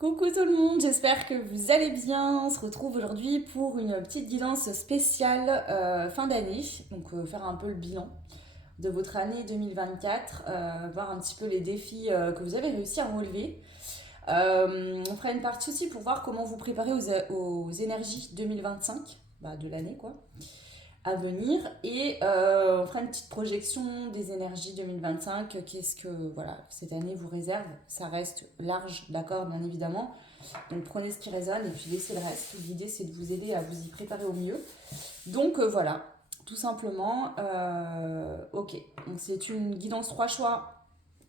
Coucou tout le monde, j'espère que vous allez bien. On se retrouve aujourd'hui pour une petite guidance spéciale fin d'année. Donc faire un peu le bilan de votre année 2024, voir un petit peu les défis que vous avez réussi à relever. On fera une partie aussi pour voir comment vous préparez aux énergies 2025, de l'année quoi, à venir. Et on fera une petite projection des énergies 2025. Qu'est-ce que voilà, cette année vous réserve. Ça reste large, d'accord, bien évidemment. Donc prenez ce qui résonne et puis laissez le reste. L'idée c'est de vous aider à vous y préparer au mieux. Donc voilà, tout simplement. Ok, donc c'est une guidance 3 choix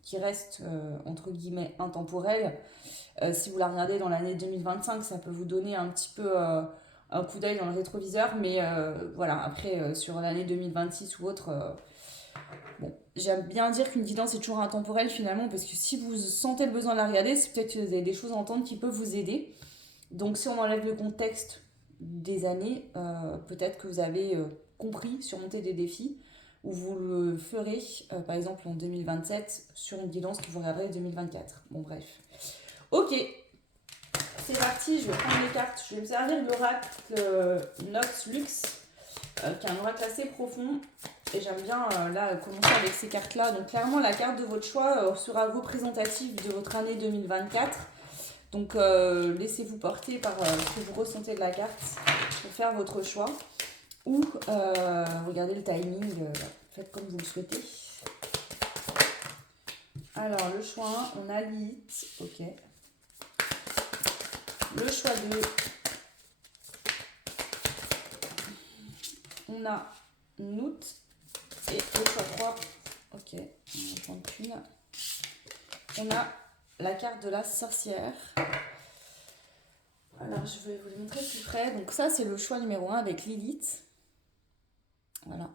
qui reste entre guillemets intemporelle. Si vous la regardez dans l'année 2025, ça peut vous donner un petit peu un coup d'œil dans le rétroviseur. Mais voilà, après sur l'année 2026 ou autre, bon, j'aime bien dire qu'une guidance est toujours intemporelle finalement, parce que si vous sentez le besoin de la regarder, c'est peut-être que vous avez des choses à entendre qui peuvent vous aider. Donc si on enlève le contexte des années, peut-être que vous avez compris surmonter des défis, ou vous le ferez par exemple en 2027 sur une guidance que vous regarderez en 2024. Bon bref. Ok, c'est parti, je vais prendre les cartes. Je vais me servir de l'oracle Nox Lux, qui est un oracle assez profond. Et j'aime bien là commencer avec ces cartes-là. Donc clairement, la carte de votre choix sera représentative de votre année 2024. Donc laissez-vous porter par ce que vous ressentez de la carte pour faire votre choix. Ou regardez le timing, faites comme vous le souhaitez. Alors le choix 1, on a Lilith, ok. Le choix 2, on a Nout. Et le choix 3, ok, on va prendre qu'une. On a la carte de la sorcière. Alors je vais vous le montrer plus près. Donc ça c'est le choix numéro 1 avec Lilith. Voilà.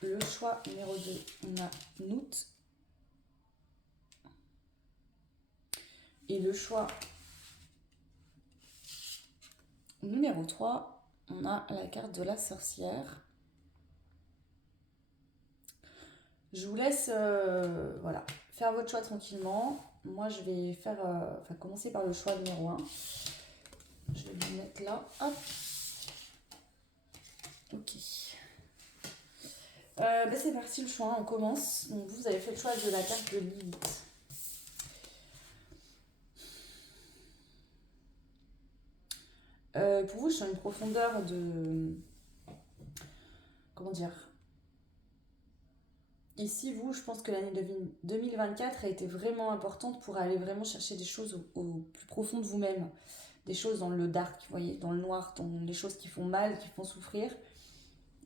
Le choix numéro 2, on a Nout. Et le choix numéro 3, on a la carte de la sorcière. Je vous laisse voilà, faire votre choix tranquillement. Moi, je vais commencer par le choix numéro 1. Je vais le mettre là. Hop. Ok. C'est parti, le choix 1, on commence. Donc, vous avez fait le choix de la carte de Lilith. Pour vous, je suis une profondeur de... Comment dire? Ici, vous, je pense que l'année 2024 a été vraiment importante pour aller vraiment chercher des choses au plus profond de vous-même. Des choses dans le dark, vous voyez, dans le noir, dans les choses qui font mal, qui font souffrir.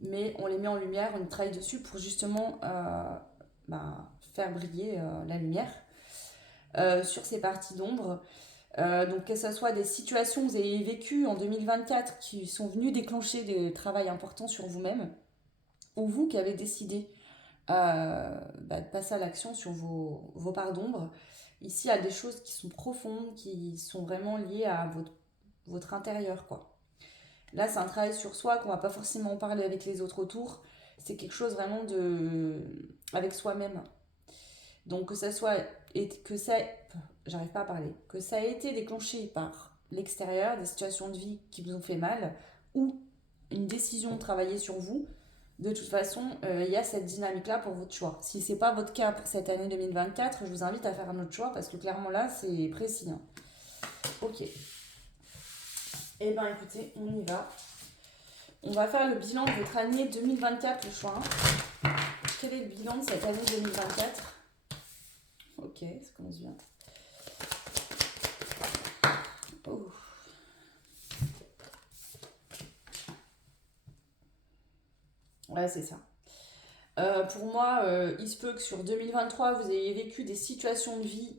Mais on les met en lumière, on travaille dessus pour justement faire briller la lumière sur ces parties d'ombre. Donc que ce soit des situations que vous avez vécues en 2024 qui sont venues déclencher des travaux importants sur vous-même, ou vous qui avez décidé de passer à l'action sur vos parts d'ombre. Ici, il y a des choses qui sont profondes, qui sont vraiment liées à votre intérieur, quoi. Là, c'est un travail sur soi qu'on va pas forcément parler avec les autres autour. C'est quelque chose vraiment avec soi-même. Donc que ça soit et que ça, j'arrive pas à parler, que ça a été déclenché par l'extérieur, des situations de vie qui vous ont fait mal, ou une décision de travailler sur vous. De toute façon, il y a cette dynamique-là pour votre choix. Si c'est pas votre cas pour cette année 2024, je vous invite à faire un autre choix parce que clairement là, c'est précis. Hein. Ok. Eh ben écoutez, on y va. On va faire le bilan de votre année 2024, le choix 1. Quel est le bilan de cette année 2024? Ok, ça commence bien. Oh. Ouais, c'est ça. Pour moi, il se peut que sur 2023, vous ayez vécu des situations de vie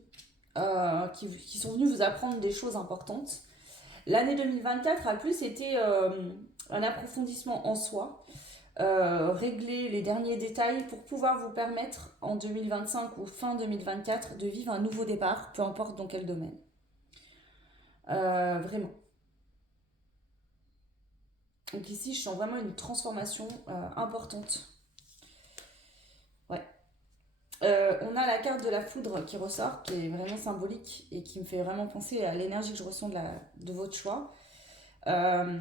qui sont venues vous apprendre des choses importantes. L'année 2024 a plus été un approfondissement en soi, régler les derniers détails pour pouvoir vous permettre en 2025 ou fin 2024 de vivre un nouveau départ, peu importe dans quel domaine. Vraiment. Donc ici, je sens vraiment une transformation importante. Ouais. On a la carte de la foudre qui ressort, qui est vraiment symbolique et qui me fait vraiment penser à l'énergie que je ressens de votre choix. Euh,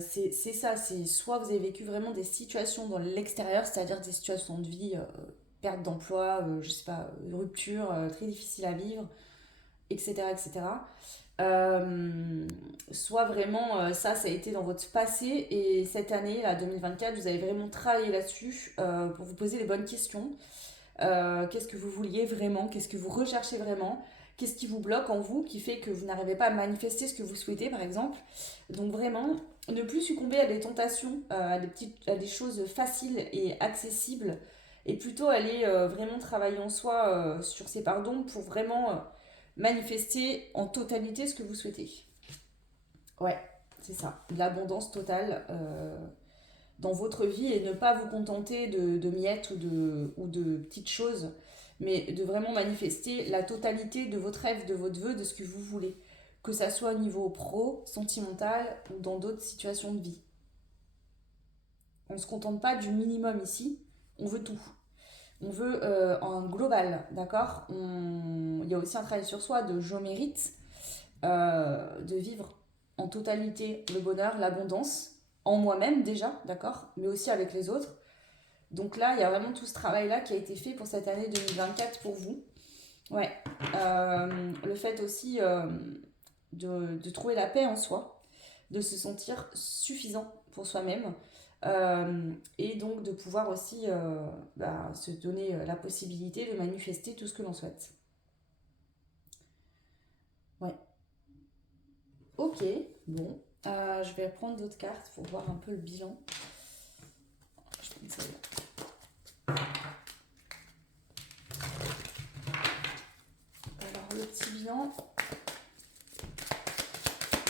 c'est ça, c'est soit vous avez vécu vraiment des situations dans l'extérieur, c'est-à-dire des situations de vie, perte d'emploi, je sais pas, rupture, très difficile à vivre, etc. etc. Euh, Soit vraiment ça a été dans votre passé et cette année, là, 2024, vous avez vraiment travaillé là-dessus pour vous poser les bonnes questions. Qu'est-ce que vous vouliez vraiment, qu'est-ce que vous recherchez vraiment, qu'est-ce qui vous bloque en vous, qui fait que vous n'arrivez pas à manifester ce que vous souhaitez, par exemple. Donc vraiment, ne plus succomber à des tentations, à des choses faciles et accessibles, et plutôt aller vraiment travailler en soi sur ses pardons pour vraiment manifester en totalité ce que vous souhaitez. Ouais, c'est ça, de l'abondance totale. Dans votre vie et ne pas vous contenter de miettes ou de petites choses, mais de vraiment manifester la totalité de votre rêve, de votre vœu, de ce que vous voulez. Que ça soit au niveau pro, sentimental ou dans d'autres situations de vie. On ne se contente pas du minimum ici, on veut tout. On veut un global, d'accord. Il y a aussi un travail sur soi de je mérite, de vivre en totalité le bonheur, l'abondance, en moi-même déjà, d'accord, mais aussi avec les autres. Donc là, il y a vraiment tout ce travail-là qui a été fait pour cette année 2024 pour vous. Ouais. Le fait aussi de trouver la paix en soi, de se sentir suffisant pour soi-même. Et donc de pouvoir aussi se donner la possibilité de manifester tout ce que l'on souhaite. Ouais. Ok, bon. Je vais prendre d'autres cartes pour voir un peu le bilan. Je prends celle-là. Alors, le petit bilan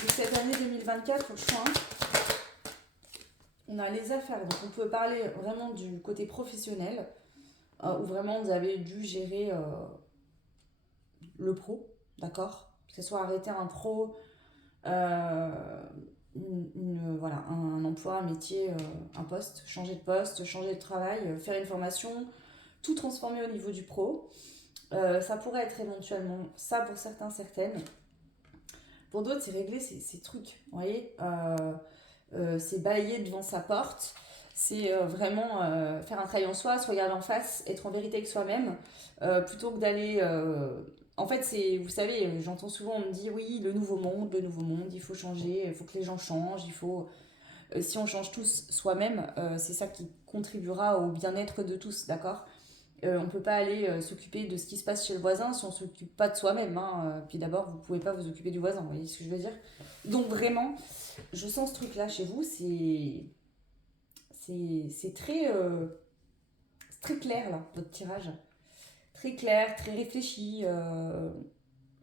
de cette année 2024 au choix. On a les affaires, donc on peut parler vraiment du côté professionnel, où vraiment vous avez dû gérer le pro, d'accord. Que ce soit arrêter un pro, euh, voilà, un emploi, un métier, un poste, changer de travail, faire une formation, tout transformer au niveau du pro. Ça pourrait être éventuellement ça pour certains, certaines. Pour d'autres, c'est régler ces trucs, vous voyez. C'est balayer devant sa porte, c'est vraiment faire un travail en soi, se regarder en face, être en vérité avec soi-même, plutôt que d'aller... En fait, c'est, vous savez, j'entends souvent, on me dit, oui, le nouveau monde, il faut changer, il faut que les gens changent, il faut... si on change tous soi-même, c'est ça qui contribuera au bien-être de tous, d'accord. On ne peut pas aller s'occuper de ce qui se passe chez le voisin si on ne s'occupe pas de soi-même. Hein. Puis d'abord, vous ne pouvez pas vous occuper du voisin, vous voyez ce que je veux dire. Donc vraiment, je sens ce truc-là chez vous, c'est très clair, là, votre tirage. Très clair, très réfléchi.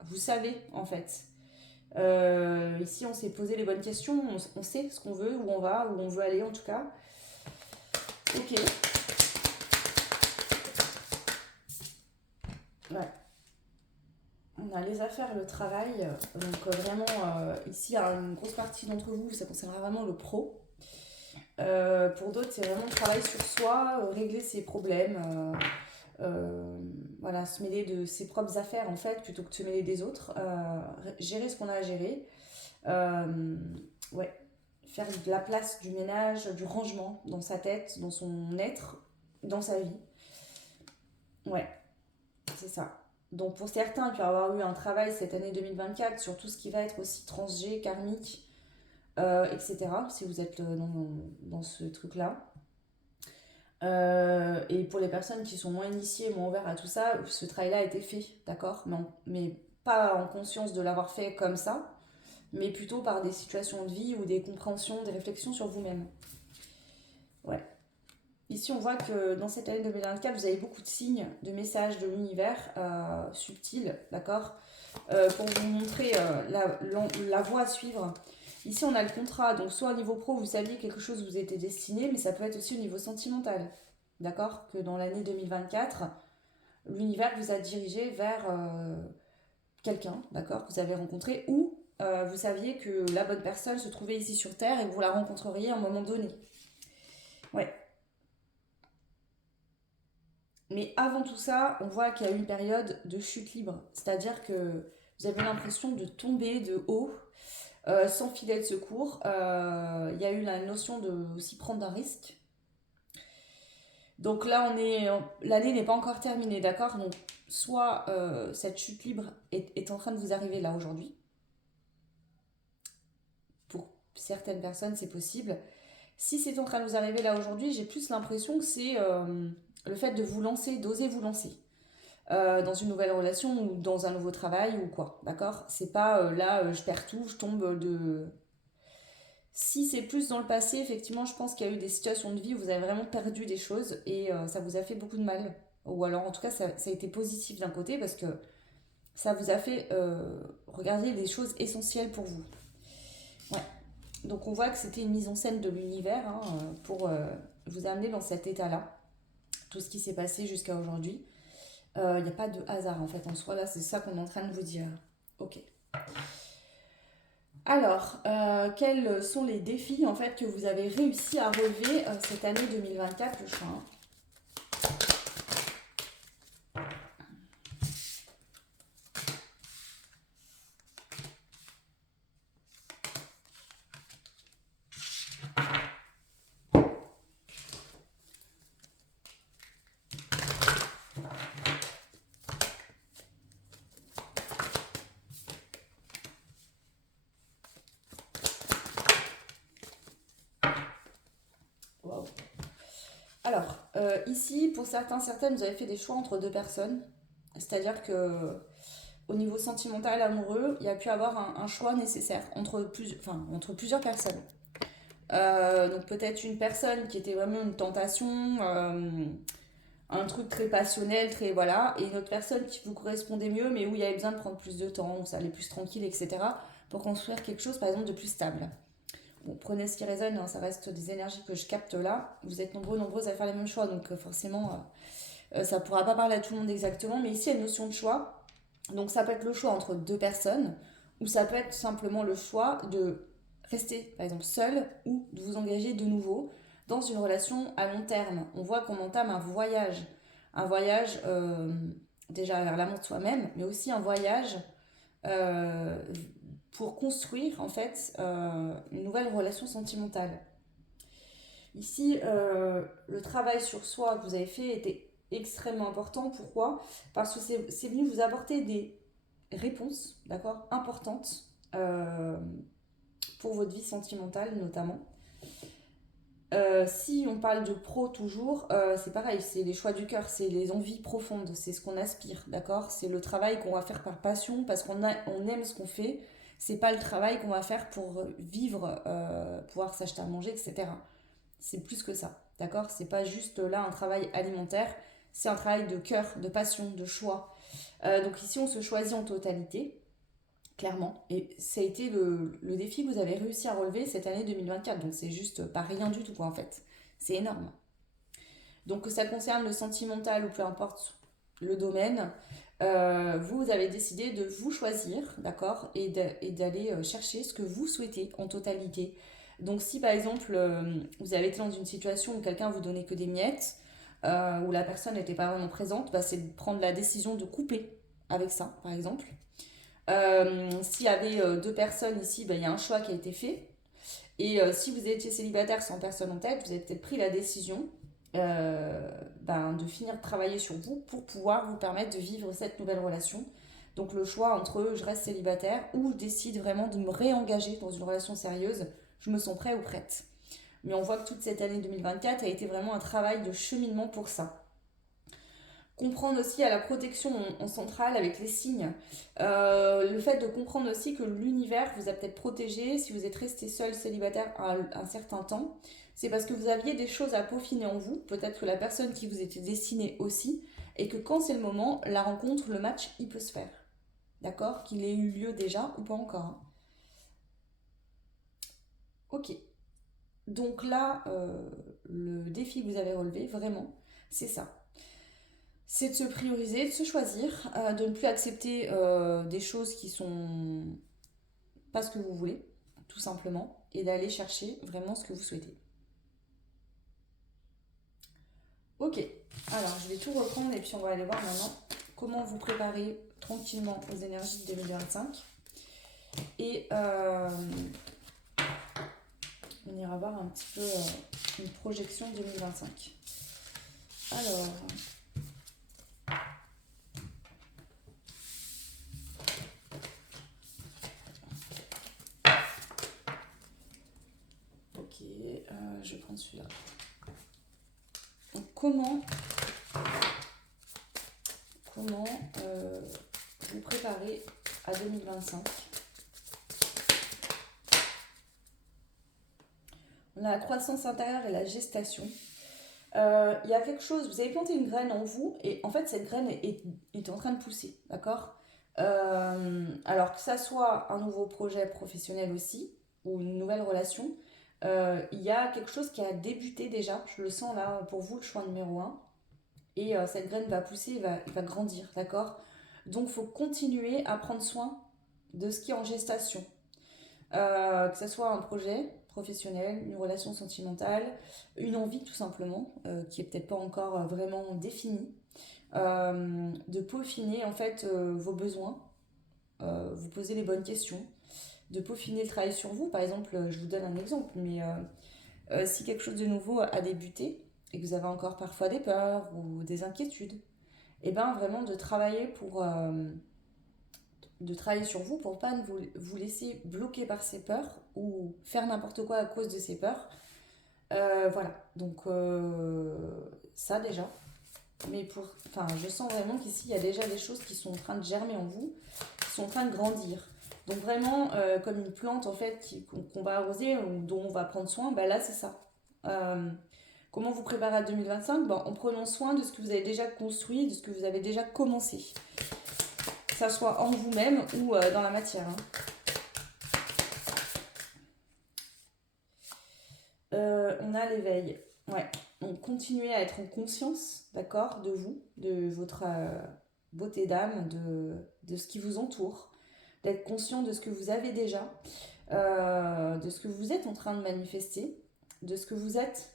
Vous savez, en fait. Ici, on s'est posé les bonnes questions, on sait ce qu'on veut, où on va, où on veut aller en tout cas. Ok. Ouais. On a les affaires, le travail. Donc vraiment, ici, il y a une grosse partie d'entre vous, ça concernera vraiment le pro. Pour d'autres, c'est vraiment le travail sur soi, régler ses problèmes, voilà, se mêler de ses propres affaires en fait, plutôt que de se mêler des autres, gérer ce qu'on a à gérer, euh, ouais, faire de la place, du ménage, du rangement dans sa tête, dans son être, dans sa vie. Ouais, c'est ça. Donc pour certains qui ont avoir eu un travail cette année 2024 sur tout ce qui va être aussi transgé, karmique, etc., si vous êtes dans ce truc-là. Et pour les personnes qui sont moins initiées, moins ouvertes à tout ça, ce travail-là a été fait, d'accord, mais pas en conscience de l'avoir fait comme ça, mais plutôt par des situations de vie ou des compréhensions, des réflexions sur vous-même. Ouais. Ici, on voit que dans cette année 2024, vous avez beaucoup de signes, de messages de l'univers subtils, d'accord, pour vous montrer la voie à suivre. Ici, on a le contrat, donc soit au niveau pro, vous saviez quelque chose vous était destiné, mais ça peut être aussi au niveau sentimental. D'accord. Que dans l'année 2024, l'univers vous a dirigé vers quelqu'un, d'accord, que vous avez rencontré, ou vous saviez que la bonne personne se trouvait ici sur Terre et que vous la rencontreriez à un moment donné. Ouais. Mais avant tout ça, on voit qu'il y a eu une période de chute libre. C'est-à-dire que vous avez l'impression de tomber de haut sans filet de secours. Il y a eu la notion de aussi prendre un risque. Donc là, l'année n'est pas encore terminée, d'accord? Donc soit cette chute libre est en train de vous arriver là aujourd'hui. Pour certaines personnes, c'est possible. Si c'est en train de vous arriver là aujourd'hui, j'ai plus l'impression que c'est le fait de vous lancer, d'oser vous lancer. Dans une nouvelle relation ou dans un nouveau travail ou quoi, d'accord? C'est pas là, je perds tout, je tombe de... Si c'est plus dans le passé, effectivement, je pense qu'il y a eu des situations de vie où vous avez vraiment perdu des choses et ça vous a fait beaucoup de mal. Ou alors, en tout cas, ça a été positif d'un côté parce que ça vous a fait regarder des choses essentielles pour vous. Ouais. Donc, on voit que c'était une mise en scène de l'univers hein, pour vous amener dans cet état-là. Tout ce qui s'est passé jusqu'à aujourd'hui. Il n'y a pas de hasard en fait en soi, là c'est ça qu'on est en train de vous dire. Ok. Alors, quels sont les défis en fait que vous avez réussi à relever cette année 2024, le choix hein. Wow. Alors, ici, pour certains, certaines, vous avez fait des choix entre deux personnes. C'est-à-dire que au niveau sentimental, amoureux, il y a pu avoir un choix nécessaire entre plusieurs personnes. Donc peut-être une personne qui était vraiment une tentation, un truc très passionnel, très voilà, et une autre personne qui vous correspondait mieux, mais où il y avait besoin de prendre plus de temps, où ça allait plus tranquille, etc., pour construire quelque chose, par exemple, de plus stable. Bon, prenez ce qui résonne, hein, ça reste des énergies que je capte là. Vous êtes nombreuses à faire les mêmes choix, donc forcément, ça ne pourra pas parler à tout le monde exactement, mais ici, il y a une notion de choix. Donc ça peut être le choix entre deux personnes, ou ça peut être simplement le choix de rester, par exemple, seul, ou de vous engager de nouveau dans une relation à long terme. On voit qu'on entame un voyage déjà vers l'amour de soi-même, mais aussi un voyage euh, pour construire en fait une nouvelle relation sentimentale. Ici, le travail sur soi que vous avez fait était extrêmement important. Pourquoi? Parce que c'est venu vous apporter des réponses, d'accord, importantes pour votre vie sentimentale notamment. Si on parle de pro toujours, c'est pareil, c'est les choix du cœur, c'est les envies profondes, c'est ce qu'on aspire, d'accord? C'est le travail qu'on va faire par passion parce on aime ce qu'on fait. C'est pas le travail qu'on va faire pour vivre, pouvoir s'acheter à manger, etc. C'est plus que ça, d'accord? C'est pas juste là un travail alimentaire, c'est un travail de cœur, de passion, de choix. Donc ici, on se choisit en totalité, clairement. Et ça a été le défi que vous avez réussi à relever cette année 2024. Donc c'est juste pas rien du tout, quoi, en fait. C'est énorme. Donc que ça concerne le sentimental ou peu importe le domaine, vous avez décidé de vous choisir, d'accord, et d'aller chercher ce que vous souhaitez en totalité. Donc si par exemple vous avez été dans une situation où quelqu'un vous donnait que des miettes, où la personne n'était pas vraiment présente, bah, c'est de prendre la décision de couper avec ça, par exemple. S'il y avait deux personnes ici, bah, il y a un choix qui a été fait. Et si vous étiez célibataire sans personne en tête, vous avez peut-être pris la décision de finir de travailler sur vous pour pouvoir vous permettre de vivre cette nouvelle relation. Donc le choix entre je reste célibataire ou je décide vraiment de me réengager dans une relation sérieuse, je me sens prêt ou prête. Mais on voit que toute cette année 2024 a été vraiment un travail de cheminement pour ça. Comprendre aussi à la protection en centrale avec les signes. Le fait de comprendre aussi que l'univers vous a peut-être protégé si vous êtes resté seul célibataire un certain temps. C'est parce que vous aviez des choses à peaufiner en vous, peut-être que la personne qui vous était destinée aussi, et que quand c'est le moment, la rencontre, le match, il peut se faire. D'accord? Qu'il ait eu lieu déjà ou pas encore, hein. Ok. Donc là, le défi que vous avez relevé, vraiment, c'est ça. C'est de se prioriser, de se choisir, de ne plus accepter des choses qui sont pas ce que vous voulez, tout simplement, et d'aller chercher vraiment ce que vous souhaitez. Ok, alors je vais tout reprendre et puis on va aller voir maintenant comment vous préparer tranquillement aux énergies de 2025. Et on ira voir un petit peu une projection 2025. Alors, ok, je vais prendre celui-là. Donc, comment vous préparer à 2025? On a la croissance intérieure et la gestation. Il y a quelque chose, vous avez planté une graine en vous et en fait cette graine est en train de pousser, d'accord. Alors que ça soit un nouveau projet professionnel aussi ou une nouvelle relation, il y a quelque chose qui a débuté déjà, je le sens là pour vous, le choix numéro un. Et cette graine va pousser, il va grandir, d'accord. Donc il faut continuer à prendre soin de ce qui est en gestation. Que ce soit un projet professionnel, une relation sentimentale, une envie tout simplement, qui est peut-être pas encore vraiment définie, de peaufiner en fait vos besoins, vous poser les bonnes questions, de peaufiner le travail sur vous. Par exemple, je vous donne un exemple, mais si quelque chose de nouveau a débuté et que vous avez encore parfois des peurs ou des inquiétudes, et bien vraiment de travailler sur vous pour pas vous laisser bloquer par ces peurs ou faire n'importe quoi à cause de ces peurs. Voilà, donc ça déjà. Mais enfin, je sens vraiment qu'ici, il y a déjà des choses qui sont en train de germer en vous, qui sont en train de grandir. Donc vraiment, comme une plante en fait qu'on va arroser ou dont on va prendre soin, bah là c'est ça. Euh, Comment vous préparer à 2025? En prenant soin de ce que vous avez déjà construit, de ce que vous avez déjà commencé. Que ça soit en vous-même ou dans la matière, hein. On a l'éveil. Ouais. Donc continuez à être en conscience, d'accord, de vous, de votre beauté d'âme, de ce qui vous entoure, d'être conscient de ce que vous avez déjà, de ce que vous êtes en train de manifester, de ce que vous êtes.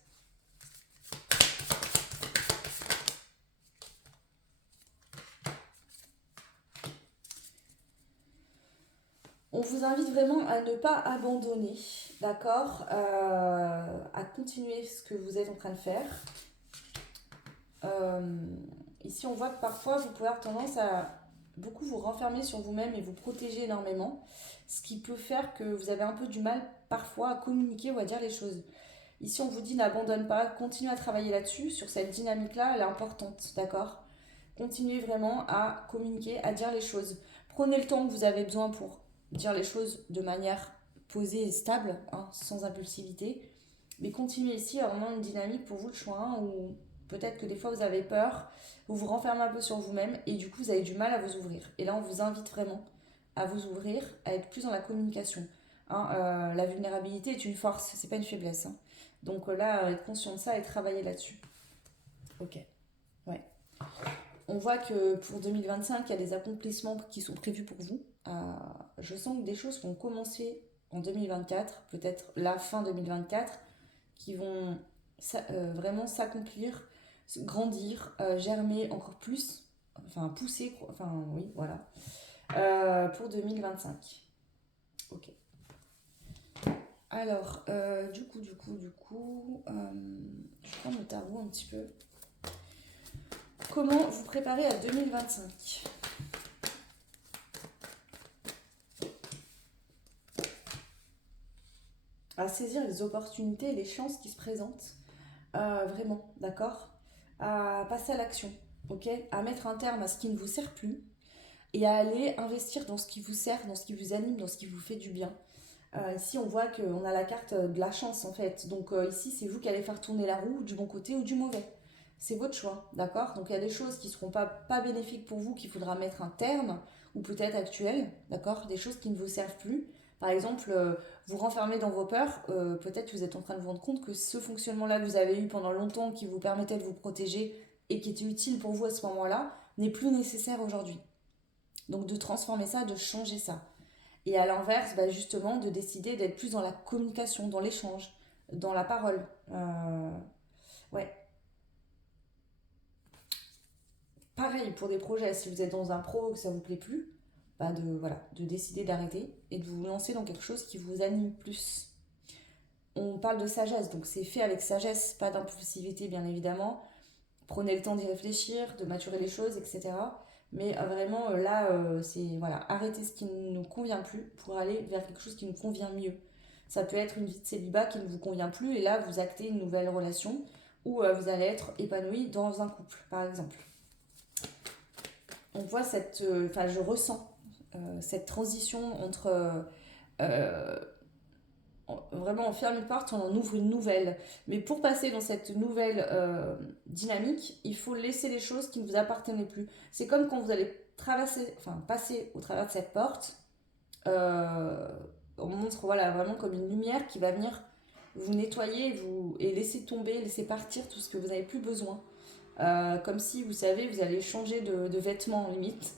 On vous invite vraiment à ne pas abandonner, d'accord, à continuer ce que vous êtes en train de faire. Euh, Ici, on voit que parfois, vous pouvez avoir tendance à beaucoup vous renfermer sur vous-même et vous protéger énormément, ce qui peut faire que vous avez un peu du mal parfois à communiquer ou à dire les choses. Ici, on vous dit n'abandonne pas, continuez à travailler là-dessus, sur cette dynamique-là, elle est importante, d'accord. Continuez vraiment à communiquer, à dire les choses. Prenez le temps que vous avez besoin pour dire les choses de manière posée et stable, hein, sans impulsivité. Mais continuez ici à vraiment une dynamique pour vous de choix, hein, où peut-être que des fois vous avez peur, vous vous renfermez un peu sur vous-même et du coup vous avez du mal à vous ouvrir. Et là, on vous invite vraiment à vous ouvrir, à être plus dans la communication, hein. La vulnérabilité est une force, c'est pas une faiblesse, hein. Donc là, être conscient de ça et travailler là-dessus. Ok, ouais. On voit que pour 2025, il y a des accomplissements qui sont prévus pour vous. Je sens que des choses vont commencer en 2024, peut-être la fin 2024, qui vont vraiment s'accomplir, grandir, germer encore plus, enfin pousser, enfin oui, voilà, pour 2025. Ok. Alors, je prends le tarot un petit peu. Comment vous préparer à 2025? À saisir les opportunités et les chances qui se présentent, vraiment, d'accord. À passer à l'action, ok. À mettre un terme à ce qui ne vous sert plus et à aller investir dans ce qui vous sert, dans ce qui vous anime, dans ce qui vous fait du bien. Ici, on voit qu'on a la carte de la chance en fait. Donc ici, c'est vous qui allez faire tourner la roue du bon côté ou du mauvais. C'est votre choix, d'accord. Donc il y a des choses qui ne seront pas bénéfiques pour vous, qu'il faudra mettre un terme, ou peut-être actuelles, d'accord. Des choses qui ne vous servent plus. Par exemple, vous renfermez dans vos peurs, peut-être que vous êtes en train de vous rendre compte que ce fonctionnement-là que vous avez eu pendant longtemps, qui vous permettait de vous protéger et qui était utile pour vous à ce moment-là, n'est plus nécessaire aujourd'hui. Donc de transformer ça, de changer ça. Et à l'inverse, bah, justement, de décider d'être plus dans la communication, dans l'échange, dans la parole. Ouais. pareil pour des projets, si vous êtes dans un pro que ça vous plaît plus, bah voilà, de décider d'arrêter et de vous lancer dans quelque chose qui vous anime plus. On parle de sagesse, donc c'est fait avec sagesse, pas d'impulsivité bien évidemment. Prenez le temps d'y réfléchir, de maturer les choses, etc. Mais vraiment là, c'est voilà, arrêter ce qui ne nous convient plus pour aller vers quelque chose qui nous convient mieux. Ça peut être une vie de célibat qui ne vous convient plus et là vous actez une nouvelle relation où vous allez être épanoui dans un couple, par exemple. On voit enfin je ressens cette transition entre euh, vraiment on ferme une porte, on en ouvre une nouvelle. Mais pour passer dans cette nouvelle dynamique, il faut laisser les choses qui ne vous appartenaient plus. C'est comme quand vous allez passer au travers de cette porte, euh, on montre voilà, vraiment comme une lumière qui va venir vous nettoyer et laisser tomber, laisser partir tout ce que vous n'avez plus besoin. Comme si, vous savez, vous allez changer de vêtements limite,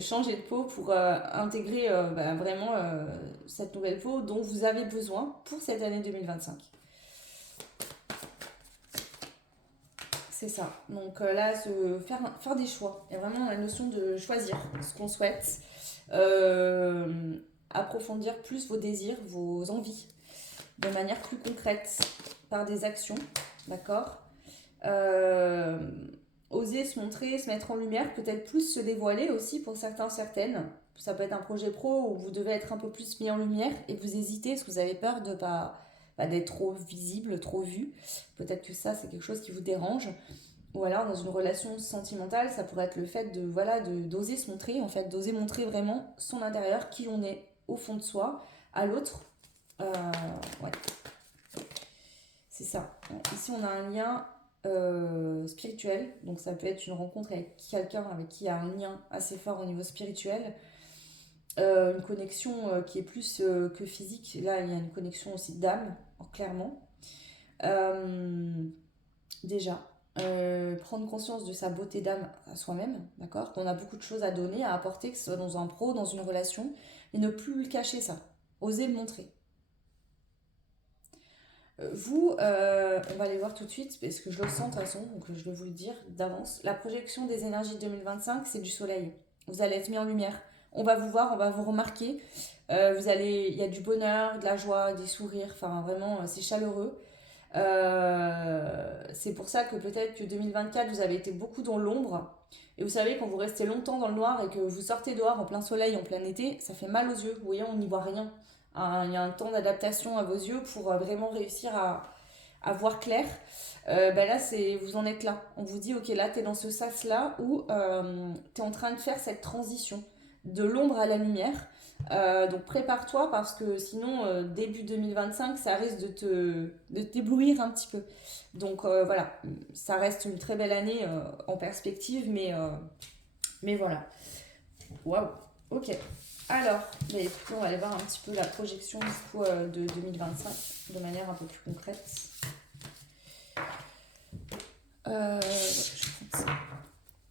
changer de peau pour intégrer vraiment cette nouvelle peau dont vous avez besoin pour cette année 2025. C'est ça. Donc là, faire des choix. Il y a vraiment la notion de choisir ce qu'on souhaite, euh, approfondir plus vos désirs, vos envies, de manière plus concrète, par des actions, d'accord. euh, Oser se montrer, se mettre en lumière, peut-être plus se dévoiler aussi pour certains, certaines. Ça peut être un projet pro où vous devez être un peu plus mis en lumière et vous hésitez parce que vous avez peur de pas d'être trop visible, trop vu. Peut-être que ça, c'est quelque chose qui vous dérange. Ou alors dans une relation sentimentale, ça pourrait être le fait de voilà d'oser se montrer, en fait, d'oser montrer vraiment son intérieur, qui on est au fond de soi, à l'autre. Euh, ouais, c'est ça. Ici, on a un lien spirituel, donc ça peut être une rencontre avec quelqu'un avec qui il y a un lien assez fort au niveau spirituel, une connexion qui est plus que physique. Là, il y a une connexion aussi d'âme, clairement. Euh, Déjà, prendre conscience de sa beauté d'âme à soi-même, d'accord? Qu'on a beaucoup de choses à donner, à apporter, que ce soit dans un pro, dans une relation, et ne plus le cacher ça. Oser le montrer. Vous, on va aller voir tout de suite, parce que je le sens de toute façon, donc je vais vous le dire d'avance. La projection des énergies de 2025, c'est du soleil. Vous allez être mis en lumière. On va vous voir, on va vous remarquer. Il y a du bonheur, de la joie, des sourires, enfin vraiment, c'est chaleureux. C'est pour ça que peut-être que 2024, vous avez été beaucoup dans l'ombre. Et vous savez, quand vous restez longtemps dans le noir et que vous sortez dehors en plein soleil, en plein été, ça fait mal aux yeux. Vous voyez, on n'y voit rien. Il y a un temps d'adaptation à vos yeux pour vraiment réussir à voir clair. Là, vous en êtes là. On vous dit, ok, là, tu es dans ce sas-là où tu es en train de faire cette transition de l'ombre à la lumière. Donc prépare-toi parce que sinon, début 2025, ça risque de t'éblouir un petit peu. Donc voilà, ça reste une très belle année en perspective, mais voilà. Waouh, ok. Alors, on va aller voir un petit peu la projection du coup, de 2025 de manière un peu plus concrète. Je prends ça.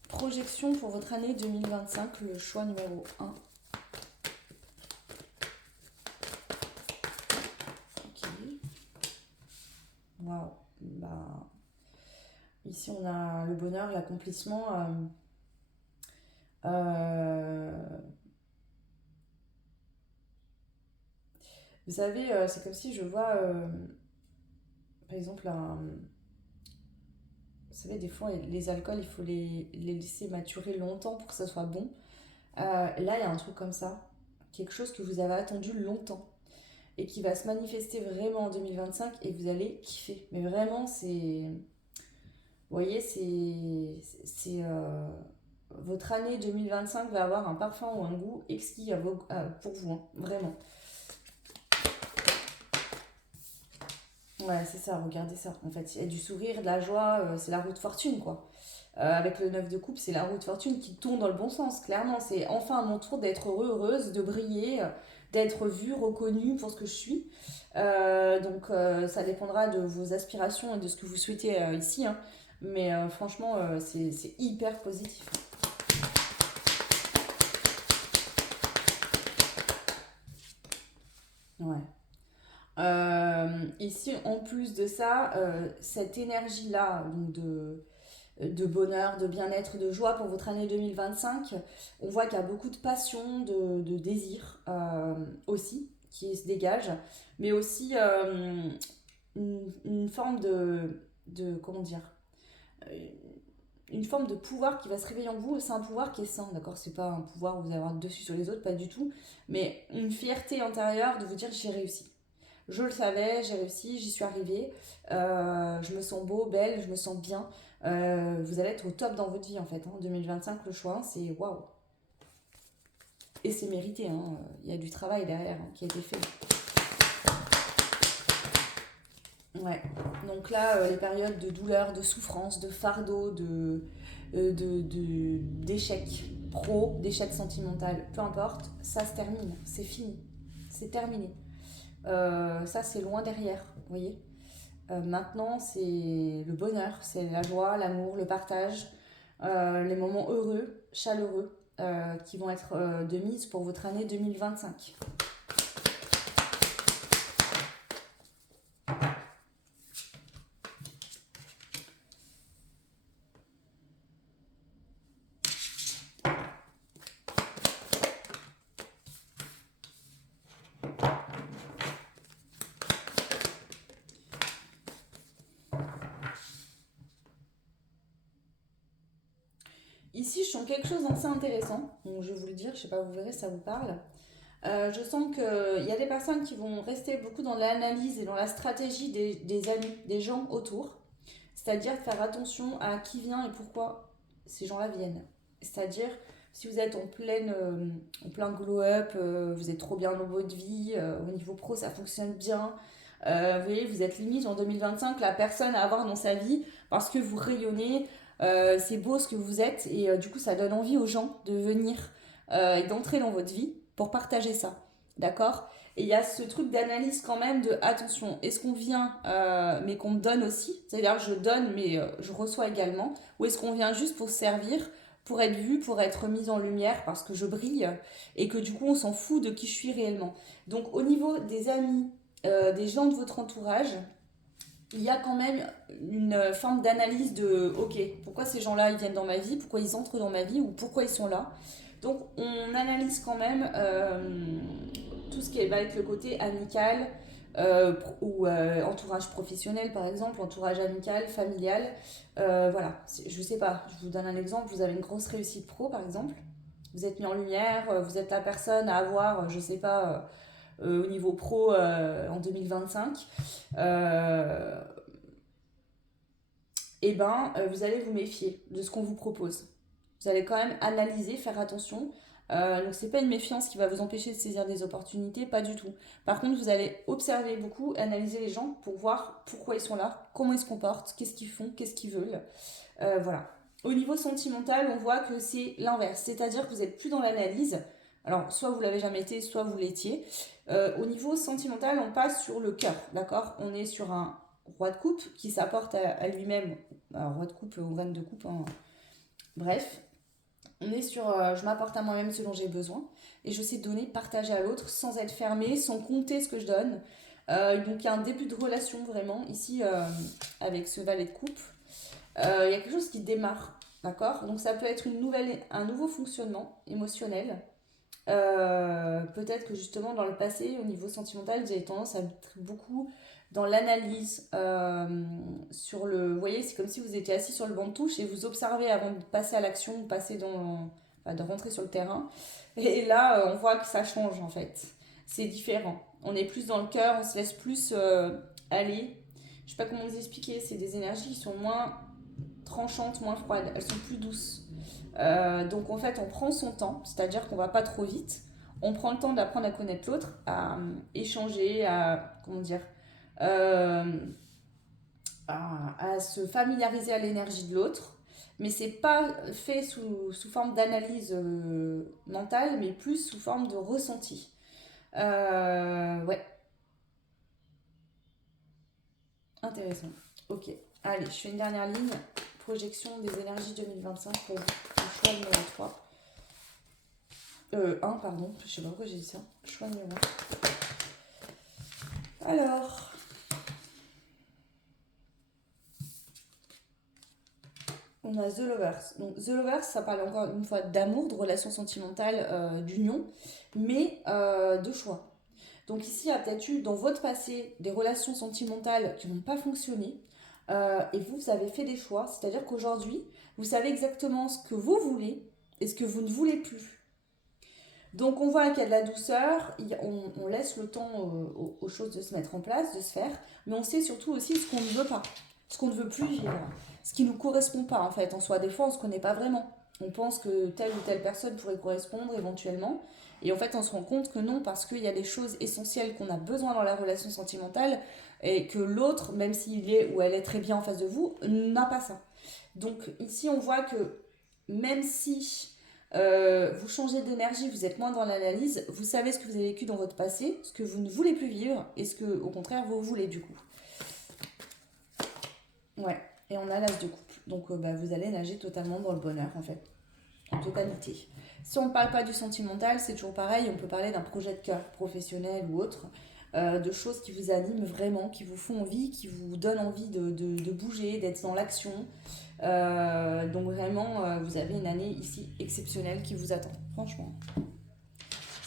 Projection pour votre année 2025, le choix numéro 1. Ok. Waouh. Ici, on a le bonheur, l'accomplissement. Euh, Vous savez, c'est comme si je vois, par exemple, vous savez, des fois, les alcools, il faut les laisser maturer longtemps pour que ça soit bon. Là, il y a un truc comme ça, quelque chose que vous avez attendu longtemps et qui va se manifester vraiment en 2025 et vous allez kiffer. Mais vraiment, vous voyez, votre année 2025 va avoir un parfum ou un goût exquis pour vous, hein, vraiment. Ouais, c'est ça, regardez ça. En fait, il y a du sourire, de la joie, c'est la roue de fortune, quoi. Avec le 9 de coupe, c'est la roue de fortune qui tourne dans le bon sens, clairement. C'est enfin à mon tour d'être heureuse, de briller, d'être vue, reconnue pour ce que je suis. Ça dépendra de vos aspirations et de ce que vous souhaitez ici, hein. Mais franchement, c'est hyper positif. Ouais. Ici, en plus de ça, cette énergie-là, donc de bonheur, de bien-être, de joie pour votre année 2025. On voit qu'il y a beaucoup de passion, de désir aussi qui se dégage, mais aussi une forme comment dire, euh, une forme de pouvoir qui va se réveiller en vous. C'est un pouvoir qui est sain, d'accord? C'est pas un pouvoir où vous allez avoir dessus sur les autres, pas du tout, mais une fierté intérieure de vous dire j'ai réussi. Je le savais, j'ai réussi, j'y suis arrivée, je me sens beau, belle, je me sens bien. Vous allez être au top dans votre vie en fait. Hein. 2025, le choix, c'est waouh. Et c'est mérité, hein. Il y a du travail derrière hein, qui a été fait. Ouais. Donc là, les périodes de douleur, de souffrance, de fardeau, d'échec pro, d'échec sentimental, peu importe, ça se termine, c'est fini, c'est terminé. Ça, c'est loin derrière, vous voyez. Maintenant, c'est le bonheur, c'est la joie, l'amour, le partage, les moments heureux, chaleureux, qui vont être de mise pour votre année 2025. Ici, je sens quelque chose d'assez intéressant, donc je vais vous le dire, je sais pas, vous verrez, ça vous parle. Je sens qu'il y a des personnes qui vont rester beaucoup dans l'analyse et dans la stratégie des amis, des gens autour. C'est-à-dire faire attention à qui vient et pourquoi ces gens-là viennent. C'est-à-dire, si vous êtes en plein glow-up, vous êtes trop bien dans votre vie, au niveau pro, ça fonctionne bien. Vous voyez, vous êtes limite en 2025 la personne à avoir dans sa vie parce que vous rayonnez, c'est beau ce que vous êtes et du coup, ça donne envie aux gens de venir et d'entrer dans votre vie pour partager ça. D'accord? Et il y a ce truc d'analyse quand même de attention, est-ce qu'on vient mais qu'on me donne aussi? C'est-à-dire je donne mais je reçois également. Ou est-ce qu'on vient juste pour servir, pour être vu, pour être mise en lumière parce que je brille et que du coup on s'en fout de qui je suis réellement. Donc au niveau des amis, des gens de votre entourage, il y a quand même une forme d'analyse de ok, pourquoi ces gens-là ils viennent dans ma vie, pourquoi ils entrent dans ma vie ou pourquoi ils sont là. Donc on analyse quand même tout ce qui va être le côté amical ou entourage professionnel par exemple, entourage amical, familial. Voilà, je sais pas, je vous donne un exemple, vous avez une grosse réussite pro par exemple, vous êtes mis en lumière, vous êtes la personne à avoir, je sais pas, au niveau pro en 2025. Euh, et ben vous allez vous méfier de ce qu'on vous propose. Vous allez quand même analyser, faire attention. Donc c'est pas une méfiance qui va vous empêcher de saisir des opportunités, pas du tout. Par contre, vous allez observer beaucoup, analyser les gens pour voir pourquoi ils sont là, comment ils se comportent, qu'est-ce qu'ils font, qu'est-ce qu'ils veulent. Voilà. Au niveau sentimental, on voit que c'est l'inverse, c'est-à-dire que vous n'êtes plus dans l'analyse. Alors, soit vous l'avez jamais été, soit vous l'étiez. Au niveau sentimental, on passe sur le cœur, d'accord? On est sur un roi de coupe qui s'apporte à lui-même, un roi de coupe ou reine de coupe, hein. Bref, on est sur je m'apporte à moi-même ce dont j'ai besoin et je sais donner, partager à l'autre sans être fermé, sans compter ce que je donne. Donc il y a un début de relation vraiment ici avec ce valet de coupe. Il y a quelque chose qui démarre, d'accord? Donc ça peut être un nouveau fonctionnement émotionnel. Peut-être que justement dans le passé, au niveau sentimental, vous avez tendance à être beaucoup dans l'analyse sur le... Vous voyez, c'est comme si vous étiez assis sur le banc de touche et vous observez avant de passer à l'action, enfin, de rentrer sur le terrain. Et là, on voit que ça change en fait. C'est différent. On est plus dans le cœur, on se laisse plus aller. Je sais pas comment vous expliquer, c'est des énergies qui sont moins tranchantes, moins froides, elles sont plus douces. Donc en fait, on prend son temps, c'est-à-dire qu'on va pas trop vite. On prend le temps d'apprendre à connaître l'autre, à échanger, à comment dire, euh, à se familiariser à l'énergie de l'autre. Mais c'est pas fait sous forme d'analyse mentale, mais plus sous forme de ressenti. Ouais, intéressant. Ok, allez, je fais une dernière ligne. Projection des énergies 2025 pour le choix numéro 3. 1, pardon, je sais pas pourquoi j'ai dit ça. Choix numéro 1. Alors, On a The Lovers. Donc, The Lovers, ça parle encore une fois d'amour, de relations sentimentales, d'union, mais de choix. Donc ici, il y a peut-être eu dans votre passé des relations sentimentales qui n'ont pas fonctionné, et vous avez fait des choix. C'est-à-dire qu'aujourd'hui, vous savez exactement ce que vous voulez et ce que vous ne voulez plus. Donc on voit qu'il y a de la douceur, on laisse le temps aux choses de se mettre en place, de se faire, mais on sait surtout aussi ce qu'on ne veut pas, ce qu'on ne veut plus vivre, ce qui ne nous correspond pas en fait en soi. Des fois on ne se connaît pas vraiment. On pense que telle ou telle personne pourrait correspondre éventuellement, et en fait on se rend compte que non, parce qu'il y a des choses essentielles qu'on a besoin dans la relation sentimentale, et que l'autre, même s'il est ou elle est très bien en face de vous, n'a pas ça. Donc ici on voit que même si vous changez d'énergie, vous êtes moins dans l'analyse, vous savez ce que vous avez vécu dans votre passé, ce que vous ne voulez plus vivre et ce que au contraire vous voulez du coup. Ouais, et on a l'as de coupe. Donc vous allez nager totalement dans le bonheur en fait, en totalité. Si on ne parle pas du sentimental, c'est toujours pareil, on peut parler d'un projet de cœur professionnel ou autre, de choses qui vous animent vraiment, qui vous font envie, qui vous donnent envie de bouger, d'être dans l'action. Donc vraiment, vous avez une année ici exceptionnelle qui vous attend. Franchement,